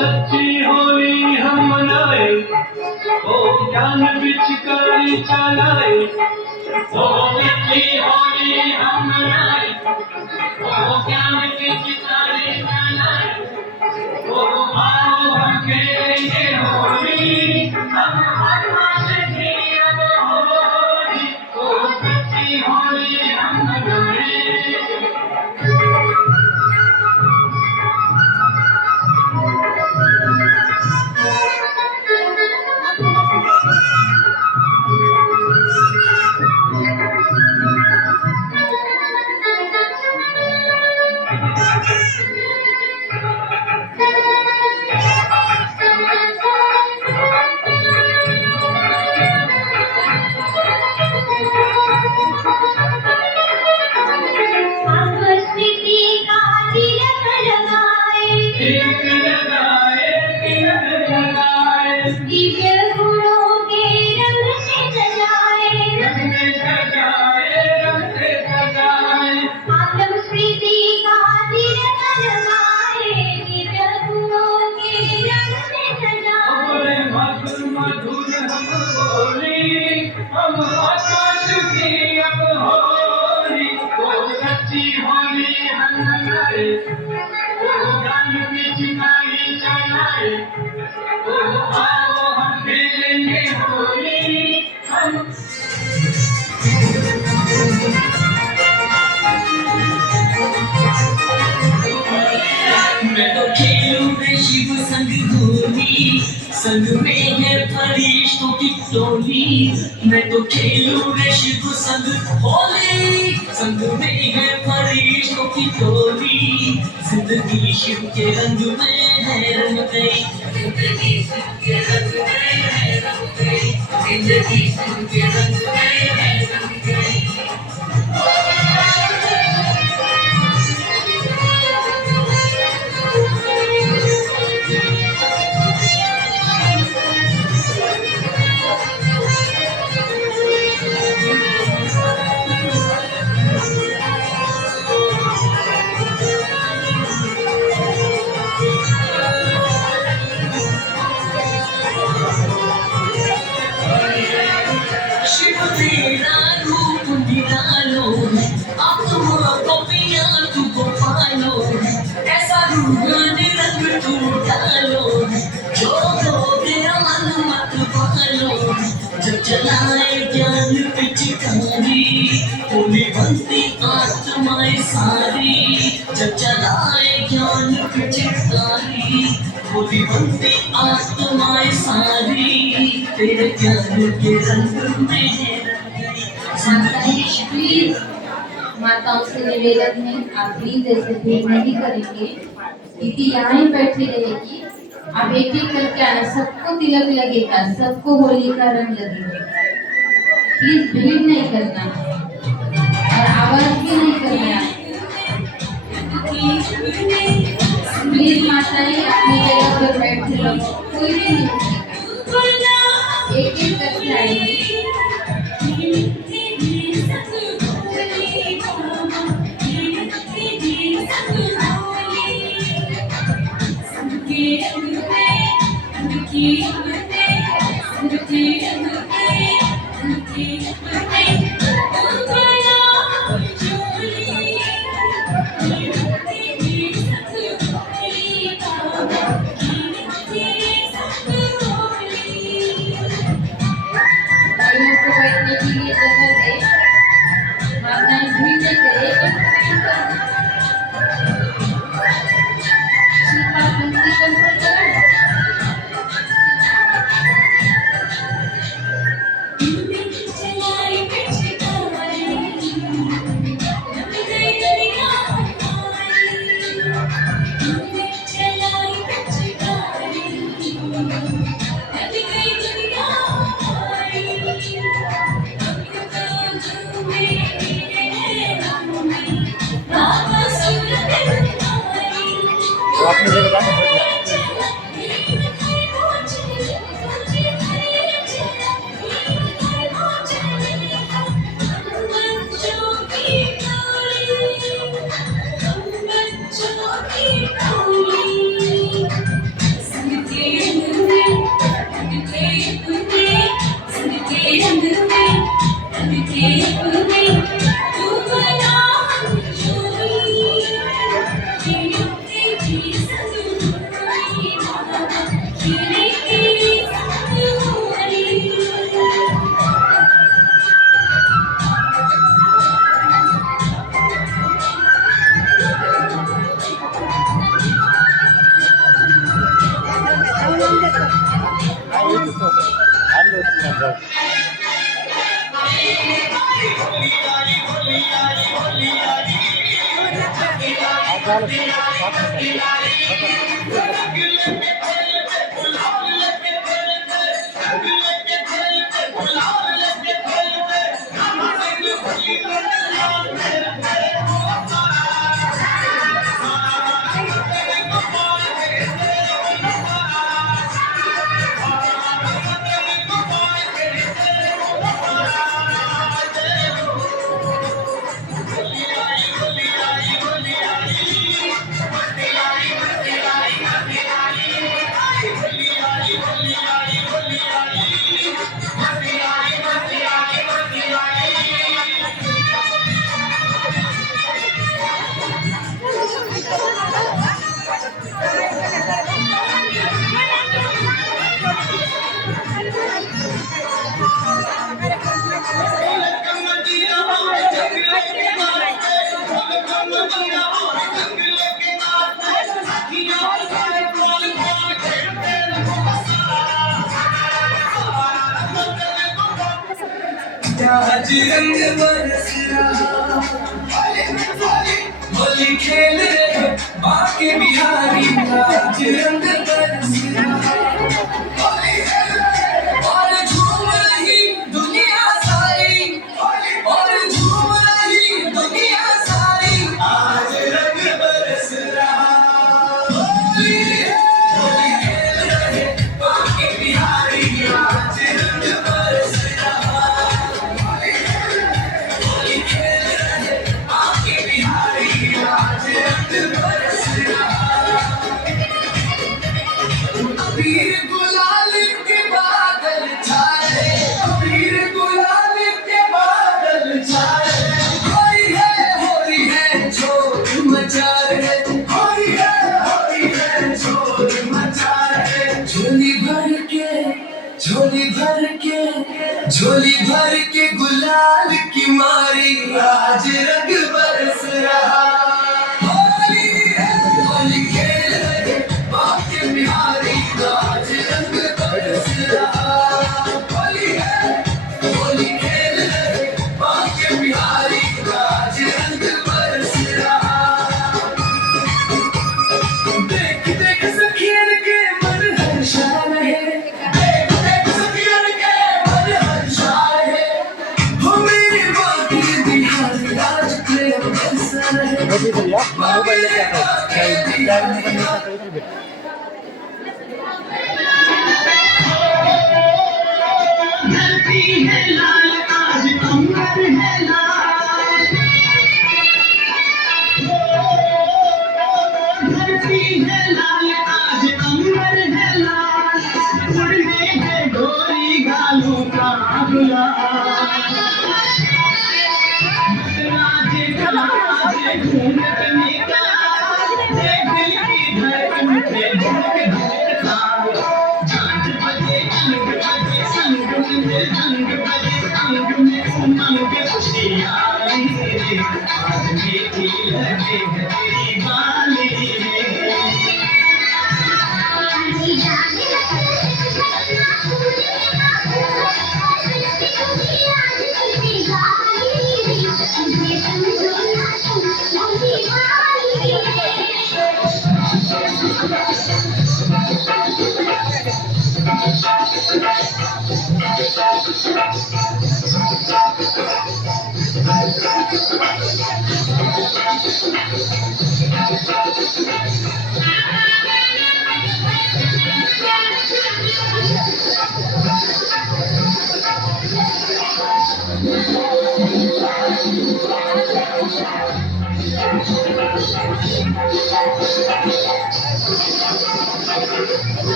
सच्ची होली हम मनाए, ओ ज्ञान पिचकारी चलाए। ओ सच्ची होली हम मनाए, ओ ज्ञान पिचकारी चलाए। ओ आओ हम खेलेंगे होली, हम बदमाश की अब होली। ओ सच्ची होली हम मनाए। मैं तो खेलूं शिव संग होली, संग में है फरिश्तों की टोली। मैं तो खेलूं रे शिव संग होली, संग में है फरिश्तों की टोली। जिंदगी शिव के रंग में है रंग गई, जिंदगी शिव के रंग में है रंग गई, जिंदगी शिव के रंग में है रंग गई। शिव तेरा रूप निरालो है, आत्मा को पिया तुझको पालो है। ऐसा रूहानी रंग तू डालो है, जो हो तेरा मन मत पालो है। जब चलाए ज्ञान पिचकारी, होली बनती आत्माएं सारी। जब चलाए ज्ञान पिचकारी, होली बनती आत्माएं सारी। तेरे ज्ञान के रंग में है रंग गई। माताएं प्लीज, माताओं से निवेदन है, आप प्लीज ऐसे भीड़ नहीं करेंगे। दीदी यहाँ ही बैठी रहेगी, आप एक एक करके आना, सबको तिलक लगेगा, सबको होली का रंग लगेगा। प्लीज भीड़ नहीं करना और आवाज भी नहीं करना है। प्लीज माताएं अपनी जगह पर बैठे रहो, कोई भी नहीं उठेगा। एक एक करके आएंगे। भाइयों को बैठने के लिए जगह दे, माताएं भीड़ नहीं करे। शिल्पा पंक्ति कंट्रोल करो। अपनी जगह जाके बैठ जाओ। आज रंग बरस रहा, होली खेल रहे बाके बिहारी, आज रंग बरस रहा, और झूम रही दुनिया सारी, और झूम रही दुनिया सारी, आज रंग बरस रहा। होली खेल रहे बाके बिहारी, आज रंग बरस रहा, होली खेल रहे बाके बिहारी, आज रंग बरस रहा। अबीर गुलाल के बादल छाए, अबीर गुलाल के बादल छाए, होली है शोर मचा रहे, होली है शोर मचा रहे। झोली भर के, झोली भर के, झोली भर के गुलाल की मारी, आज रंग बरस रहा। होली है, होली खेल रहे बाके बिहारी, आज रंग बरस रहा। होली है, होली खेल रहे बाके बिहारी, आज रंग बरस रहा। देख देख सखियन के मन हर्षा रहे, देख देख सखियन के मन हर्षा रहे, हो मेरे बाकी बिहारी आज प्रेम बरसा रहे, मेरे बाकी बिहारी। धरती है लाल आज अंबर है लाल, धरती है लाल आज अंबर है लाल, उड़ने है डोरी गालों का गुलाल, नाचे नाचे घूमने का, दिल की धड़कन पे धड़क धड़का, झांझ बजे अंग बजे संग में, अंग बजे अंग में उमंग खुशियारी रे, आज मीठी लगे है तेरी बाली रे।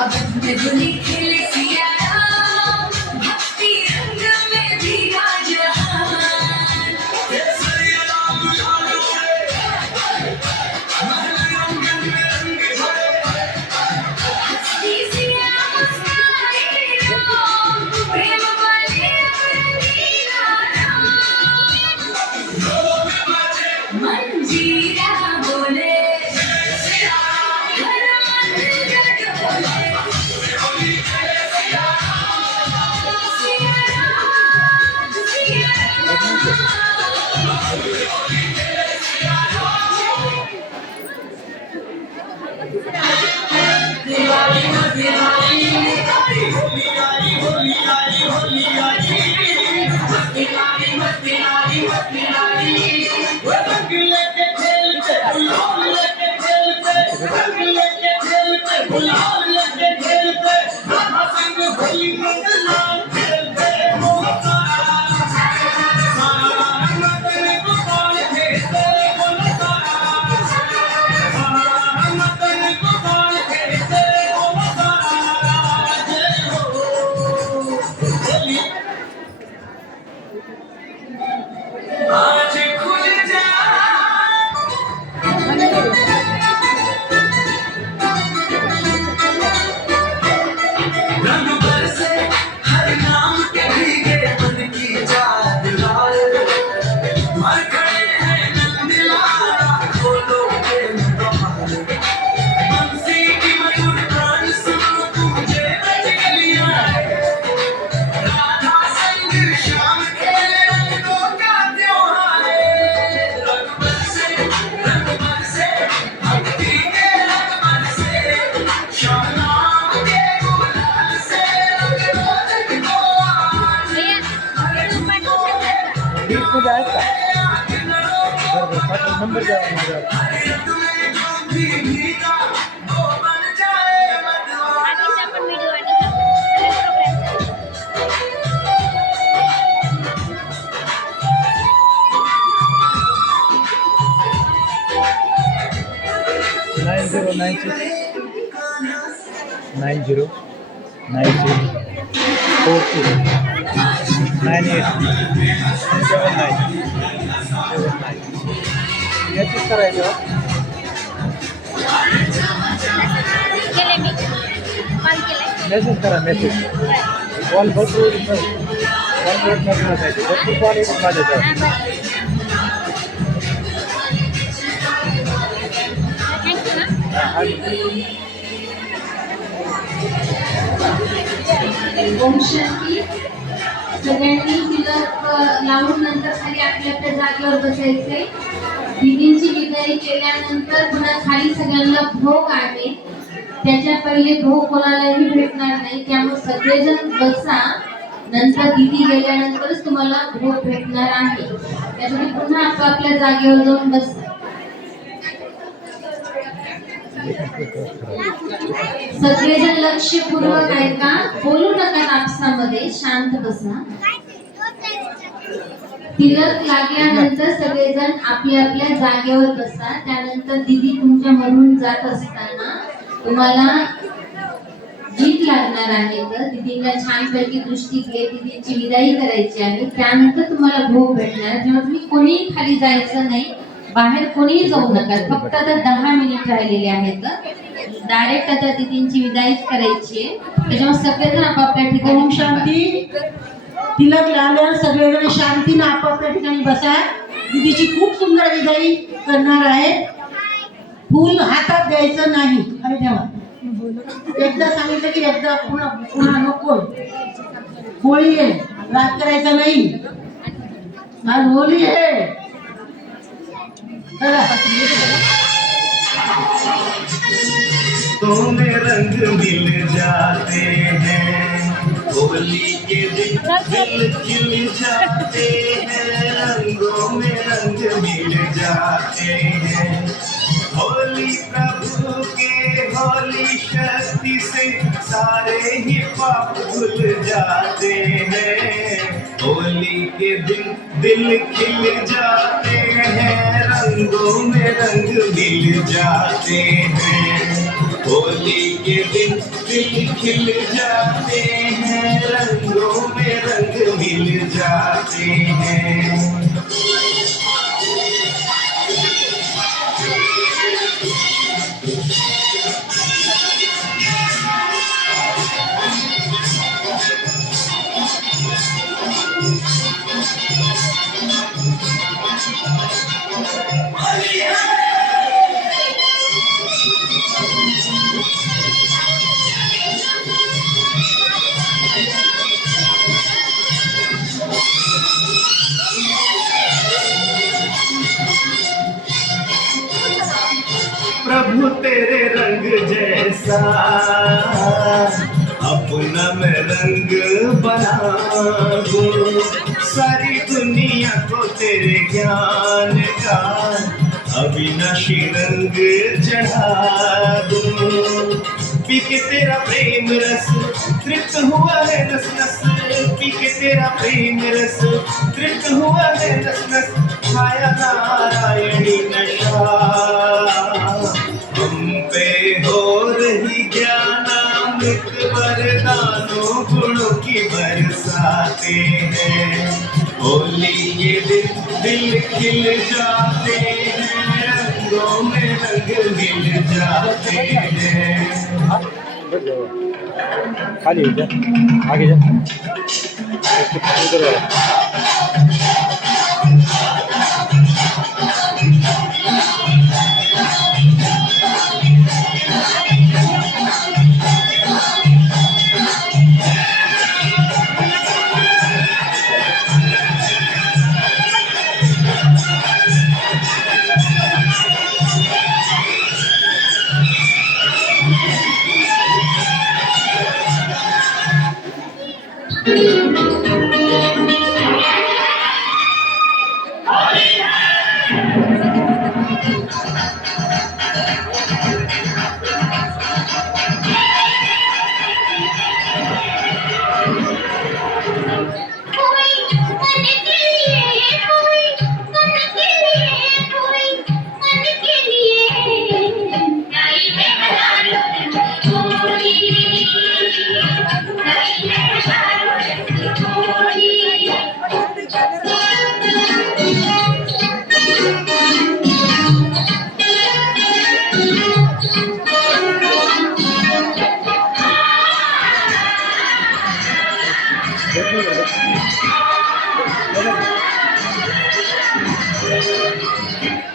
अब होली खेले सिया राम, भक्ति मध्ये आहेत का? बरं पाठव नंबर द्या माझ्यावर. नाईन झिरो नाईन सिक्स 9879 याचीच करायचं मेसेज करा मेसेज कॉल भरपूर भरपूर कॉल येतात माझ्याजवळ. ओम शांती. सगळ्यांनी तिलक लावून नंतर खाली आपल्या आपल्या जागेवर बसायचे. दीदींची विदाई केल्यानंतर पुन्हा खाली सगळ्यांना भोग आहे. त्याच्या पहिले भोग कोणालाही भेटणार नाही, त्यामुळे सगळेजण बसा. नंतर दीदी गेल्यानंतरच तुम्हाला भोग भेटणार आहे. त्यासाठी पुन्हा आपापल्या जागेवर जाऊन बसा. सगळेजण लक्षपूर्वक ऐका, बोलू नका आपसामध्ये, शांत बसा. तिलक लागल्यानंतर सगळेजण आपल्या आपल्या जागेवर बसा. त्यानंतर दीदी तुमच्या मधून जात असताना तुम्हाला गीत लागणार आहे. तर दीदींना छानपैकी दृष्टी घेत दीदींची विदाई करायची आहे. त्यानंतर तुम्हाला भोग भेटणार. तेव्हा तुम्ही कोणीही खाली जायचं नाही, बाहेर कोणीही जाऊ नका. फक्त आता 10 मिनिट राहिलेले आहेत. डायरेक्ट आता दीदींची विदाईच करायची आहे. त्याच्यामुळे सगळेजण आपापल्या ठिकाणी ओम शांती. तिलक लावल्यावर सगळेजण शांतीने आपापल्या ठिकाणी बसा. दीदीची खूप सुंदर विदाई करणार आहे. फूल हातात द्यायचं नाही. अरे देवा, एकदा सांगितलं की एकदा पुन्हा पुन्हा नको. होळी आहे, राग करायचा नाही. आज होळी आहे. तो में रंग मिल जाते हैं, होली के दिन दिल खिल जाते हैं, रंगों में रंग मिल जाते हैं. होली प्रभु के होली शक्ति से सारे ही पाप धुल जाते हैं. होली के दिन दिल खिल जाते हैं, रंगों में रंग मिल जाते हैं. होली के दिन दिल खिल जाते हैं, रंगों में रंग मिल जाते हैं. प्रभु तेरे रंग जैसा अपना मैं रंग बना दूं, सारी दुनिया को तेरे ज्ञान का अविनाशी रंग चढ़ा दूं. पी के तेरा प्रेम रस तृप्त हुआ है नस नस, पी के तेरा प्रेम रस तृप्त हुआ है नस नस, छाया नारायणी नशा हम पे हो रही ज्ञानामृत वरदानों गुणों की बरसाते हैं. होली के दिन दिल खिल जाते हैं, रंगों में रंग मिल जाते हैं. खाली जा, आगे जा. उधर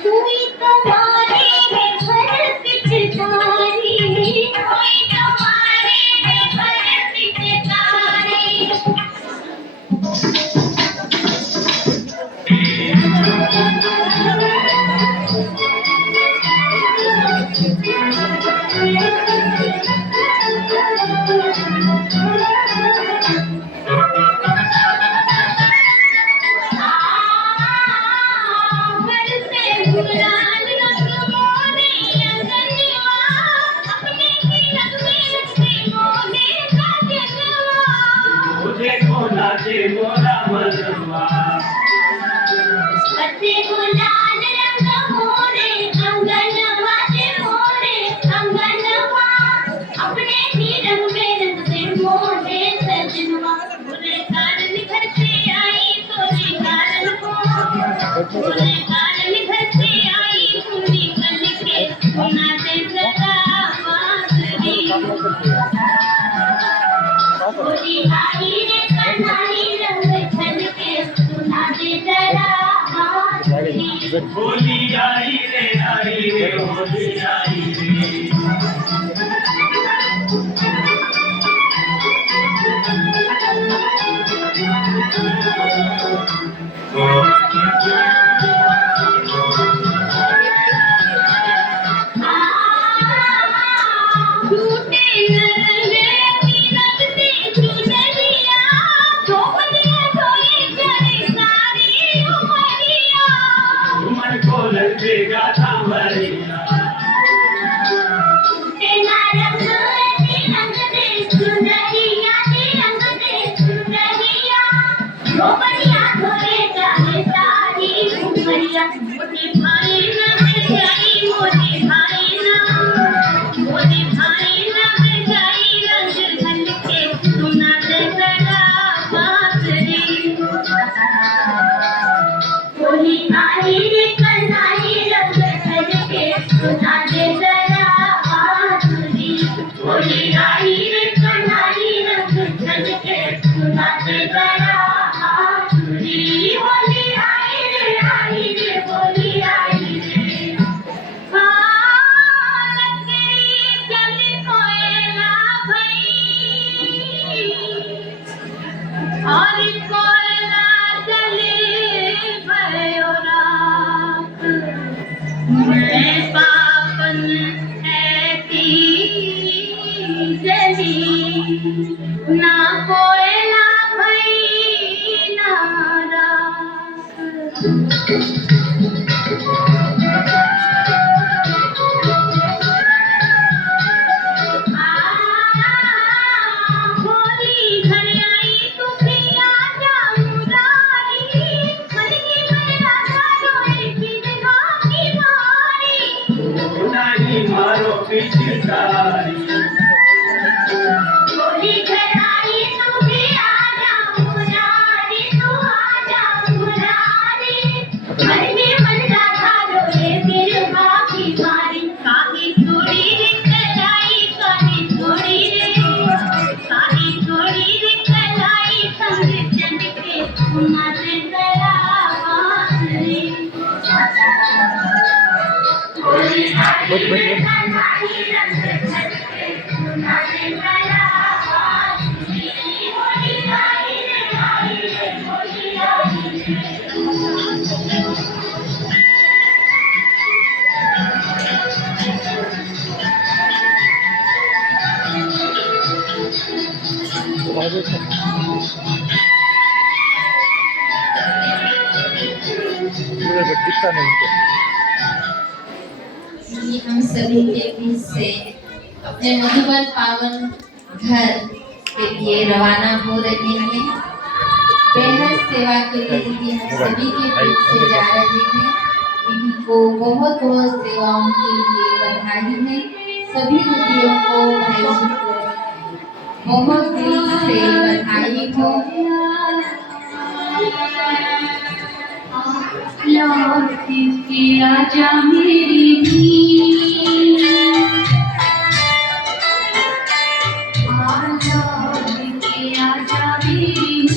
कोई तुम्हारे है घर पिचकारी, कोई तुम्हारे है घर पिचकारी। घर से गुलाल रंग मोरे अंगनवा, अपने ही रंग में रंगे मोरे काजलवा। मुझे खोला दे मोरा मनवा, बच्चे गुलाल रंग मोरे अंगनवा से मोरे अंगनवा, अपने ही रंग में रंगे मोरे सजनवा। बुरे कारण घर से आई तोरे कारण को, बुरे कारण घर से आई पूरी कल के सुना दे जरा बांसुरी। होली आई रे कन्हाई रंग छल के सुना दे जरा बांसुरी। होली आई रे होली आई रे। झूठे नरले तिलक से चुनरिया, धोबनिया धोए करे सारी उमरिया। मन को लगेगा सांवरिया, तेरा रंग दे चुनरिया, रंग दे चुनरिया, धोबनिया धोए करे सारी उमरिया। मोटे भाई ना जाई, मोटे भाई ना, मोटे भाई ना जाई रंग ढल के सुना दे जरा बांसुरी। होली आई रे कन्हाई रंग ढल के सुना दे जरा बांसुरी। होली आई रे कन्हाई रंग ढल के सुना दे जरा बांसुरी। होली आई रे होली आई रे। लकड़ी जल कोयला भई, और कोयला जले भयो राख। मैं पापन ऐसी जली, ना कोयला भई ना राख। होली घर आई तू भी आजा मुरारी, मन की मर्यादा रोए बिना की मारी। नहीं मारो पिचकारी, होली घर आई तू भी आजा मुरारी, तू आजा मुरारी। मन में मर्यादा रोए बिना की मारी। काहे थोड़ी रे कलाई, काहे थोड़ी रे, काहे थोड़ी रे कलाई, संग चल के सुना दे जरा बांसुरी। होली आई रे कन्हाई रंग ढल के सुना दे जरा बांसुरी। होली आई रे होली आई रे। दिखता नहीं उनको। ये हम सभी के बीच से अपने मधुबन पावन घर के लिए रवाना हो रहे हैं। बेहद सेवा के लिए दीदी हम सभी के बीच से जा रहे हैं। दीदी को बहुत बहुत सेवाओं के लिए बधाई है। सभी दीदियों को, भाई जी को बहुत दिल से बधाई हो। लौट के आजा मेरी भी, आजा के आजा मेरी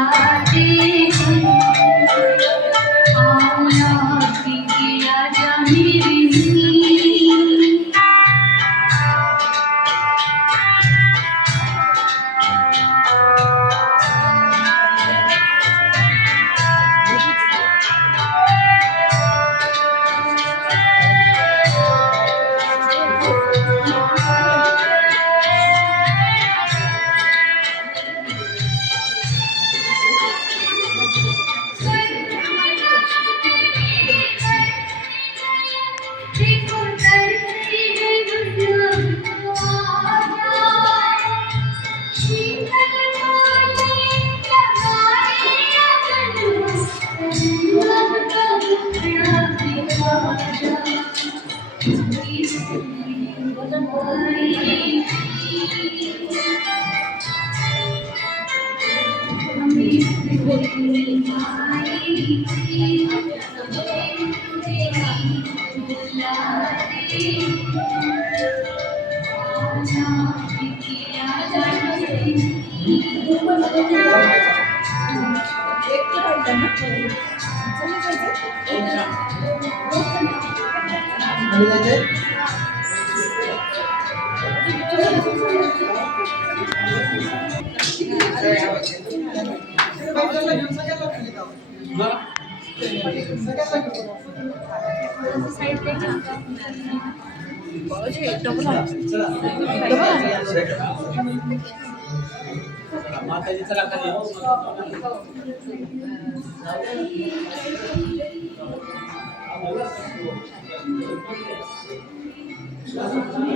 बुलाते हैं आओ लौट के आजा मेरी ज़मीं देखो तरसी है दुनिया शीतल पानी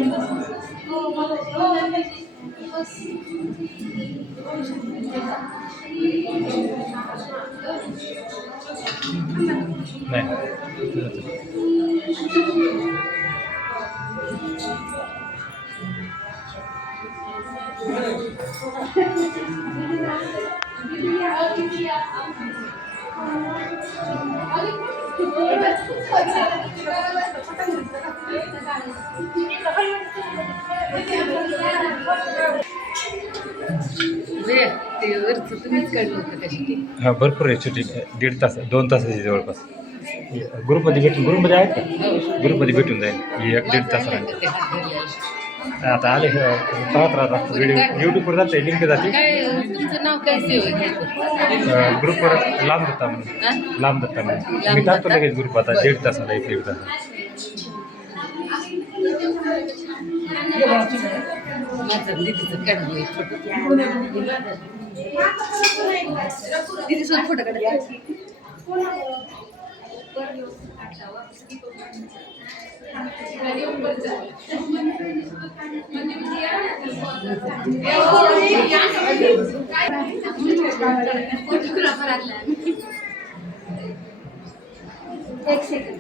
लगाए हा भरपूर आहे सुट्टी 1.5 तास 2 तासाची जवळपास ग्रुपमध्ये आहेत का ग्रुपमध्ये भेटून जाईल ही 1-1.5 तास राहील आता आले राहतात व्हिडिओ यूट्यूबवर जाते लिंक जाते तुमचं नाव काय सेव ग्रुपवर लांब दत्ता म्हणून मी टाकतो लगेच ग्रुप आता 1.5 तासाला 1-1.5 तास माझं दीदीचं काढ दीदीसोबत फोटो काढ एक सेकंड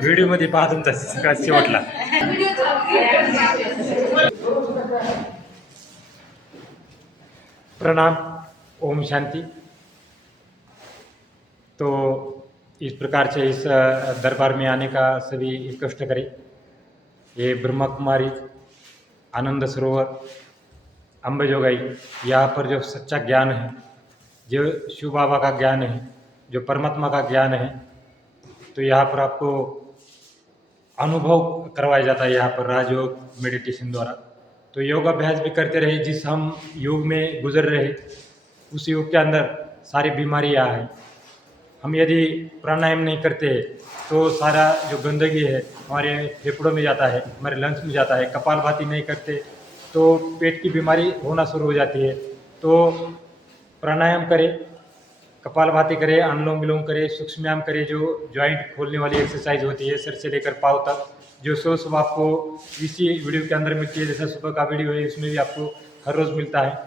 व्हिडिओमध्ये पहा तुमचा शेवटला प्रणाम ओम शांति। तो इस प्रकार से इस दरबार में आने का सभी कष्ट करें। ये ब्रह्मा कुमारी आनंद सरोवर अंबेजोगाई, यहाँ पर जो सच्चा ज्ञान है, जो शिव बाबा का ज्ञान है, जो परमात्मा का ज्ञान है, तो यहाँ पर आपको अनुभव करवाया जाता है। यहाँ पर राजयोग मेडिटेशन द्वारा तो योग अभ्यास भी करते रहे। जिस हम युग में गुजर रहे उस युग के अंदर सारी बीमारियाँ हैं। हम यदि प्राणायाम नहीं करते तो सारा जो गंदगी है हमारे फेफड़ों में जाता है, हमारे लंग्स में जाता है। कपालभाति नहीं करते तो पेट की बीमारी होना शुरू हो जाती है। तो प्राणायाम करें, कपालभाति करें, अनुलोम विलोम करें, सूक्ष्मायाम करें, जो जॉइंट खोलने वाली एक्सरसाइज होती है सिर से लेकर पाँव तक, जो सुबह आपको इसी वीडियो के अंदर मिलती है। जैसा सुबह का वीडियो है उसमें भी आपको हर रोज़ मिलता है।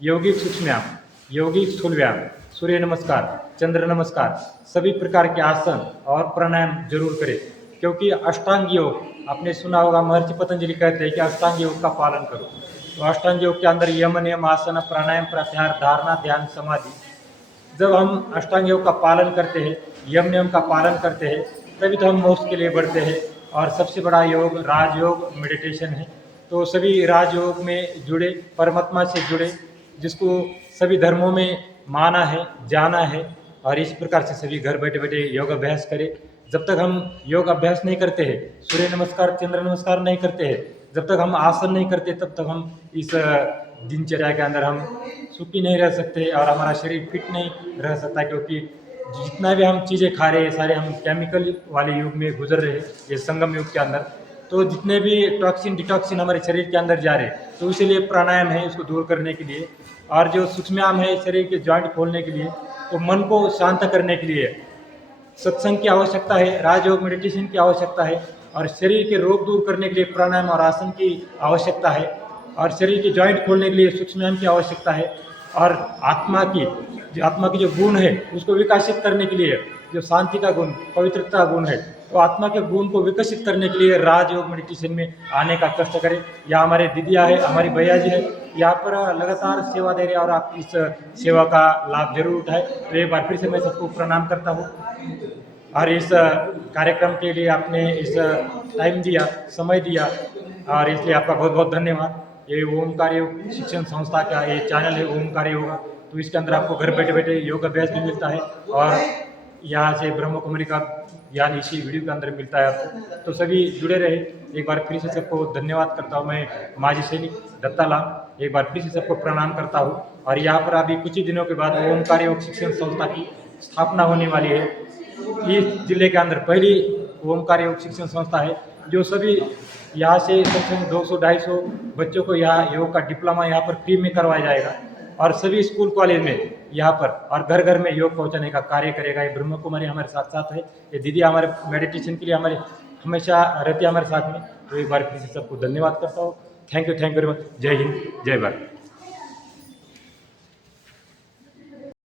यौगिक सूक्ष्मायाम, यौगिक स्थूल व्यायाम, सूर्य नमस्कार, चंद्र नमस्कार, सभी प्रकार के आसन और प्राणायाम जरूर करें। क्योंकि अष्टांग योग आपने सुना होगा, महर्षि पतंजलि कहते हैं कि अष्टांग योग का पालन करो। तो अष्टांग योग के अंदर यम नियम आसन प्राणायाम प्रत्याहार धारणा ध्यान समाधि, जब हम अष्टांग योग का पालन करते हैं, यम नियम का पालन करते हैं, तभी तो हम मोक्ष के लिए बढ़ते हैं। और सबसे बड़ा योग राजयोग मेडिटेशन है। तो सभी राजयोग में जुड़े, परमात्मा से जुड़े, जिसको सभी धर्मों में माना है, जाना है, और इस प्रकार से सभी घर बैठे बैठे योग अभ्यास करें। जब तक हम योग अभ्यास नहीं करते हैं, सूर्य नमस्कार चंद्र नमस्कार नहीं करते हैं, जब तक हम आसन नहीं करते, तब तक हम इस दिनचर्या के अंदर हम सुखी नहीं रह सकते और हमारा शरीर फिट नहीं रह सकता, क्योंकि जितना भी हम चीज़ें खा रहे हैं सारे हम केमिकल वाले युग में गुजर रहे हैं, ये संगम युग के अंदर। तो जितने भी टॉक्सिन डिटॉक्सिन हमारे शरीर के अंदर जा रहे हैं, तो इसीलिए प्राणायाम है उसको दूर करने के लिए, और जो सूक्ष्मायाम है शरीर के जॉइंट खोलने के लिए, तो मन को शांत करने के लिए सत्संग की आवश्यकता है, राजयोग मेडिटेशन की आवश्यकता है, और शरीर के रोग दूर करने के लिए प्राणायाम और आसन की आवश्यकता है, और शरीर के जॉइंट खोलने के लिए सूक्ष्मायाम की आवश्यकता है, और आत्मा की जो गुण है उसको विकसित करने के लिए, जो शांति का गुण, पवित्रता गुण है, तो आत्मा के गुण को विकसित करने के लिए राजयोग मेडिटेशन में आने का कष्ट करें। यहाँ हमारे दीदिया है, हमारी भैया जी है, यहाँ पर लगातार सेवा दे रहे हैं और आप इस सेवा का लाभ जरूर उठाएं। तो एक बार फिर से मैं सबको प्रणाम करता हूँ, और इस कार्यक्रम के लिए आपने इस टाइम दिया, समय दिया, और इसलिए आपका बहुत बहुत धन्यवाद। ये ओमकार योग शिक्षण संस्था का ये चैनल है ओमकार योगा, तो इसके अंदर आपको घर बैठे बैठे योग अभ्यास भी मिलता है, और यहाँ से ब्रह्म कुमारी का ज्ञान इसी वीडियो के अंदर मिलता है आपको। तो सभी जुड़े रहे। एक बार फिर से सबको धन्यवाद करता हूँ। मैं माजी सैनिक दत्तालाल एक बार फिर से सबको प्रणाम करता हूँ। और यहाँ पर अभी कुछ ही दिनों के बाद ओमकार योग शिक्षण संस्था की स्थापना होने वाली है। इस जिले के अंदर पहली ओमकार योग शिक्षण संस्था है, जो सभी यहाँ से कम 200-250 बच्चों को यहाँ योग का डिप्लोमा यहाँ पर फ्री में करवाया जाएगा, और सभी स्कूल कॉलेज में यहाँ पर और घर घर में योग पहुँचाने का कार्य करेगा। ये ब्रह्म कुमारी हमारे साथ साथ है, ये दीदी हमारे मेडिटेशन के लिए हमारे हमेशा रहती है हमारे साथ में। तो एक बार फिर से सबको धन्यवाद करता हूँ। Thank you very much. जय हिंद, जय भारत।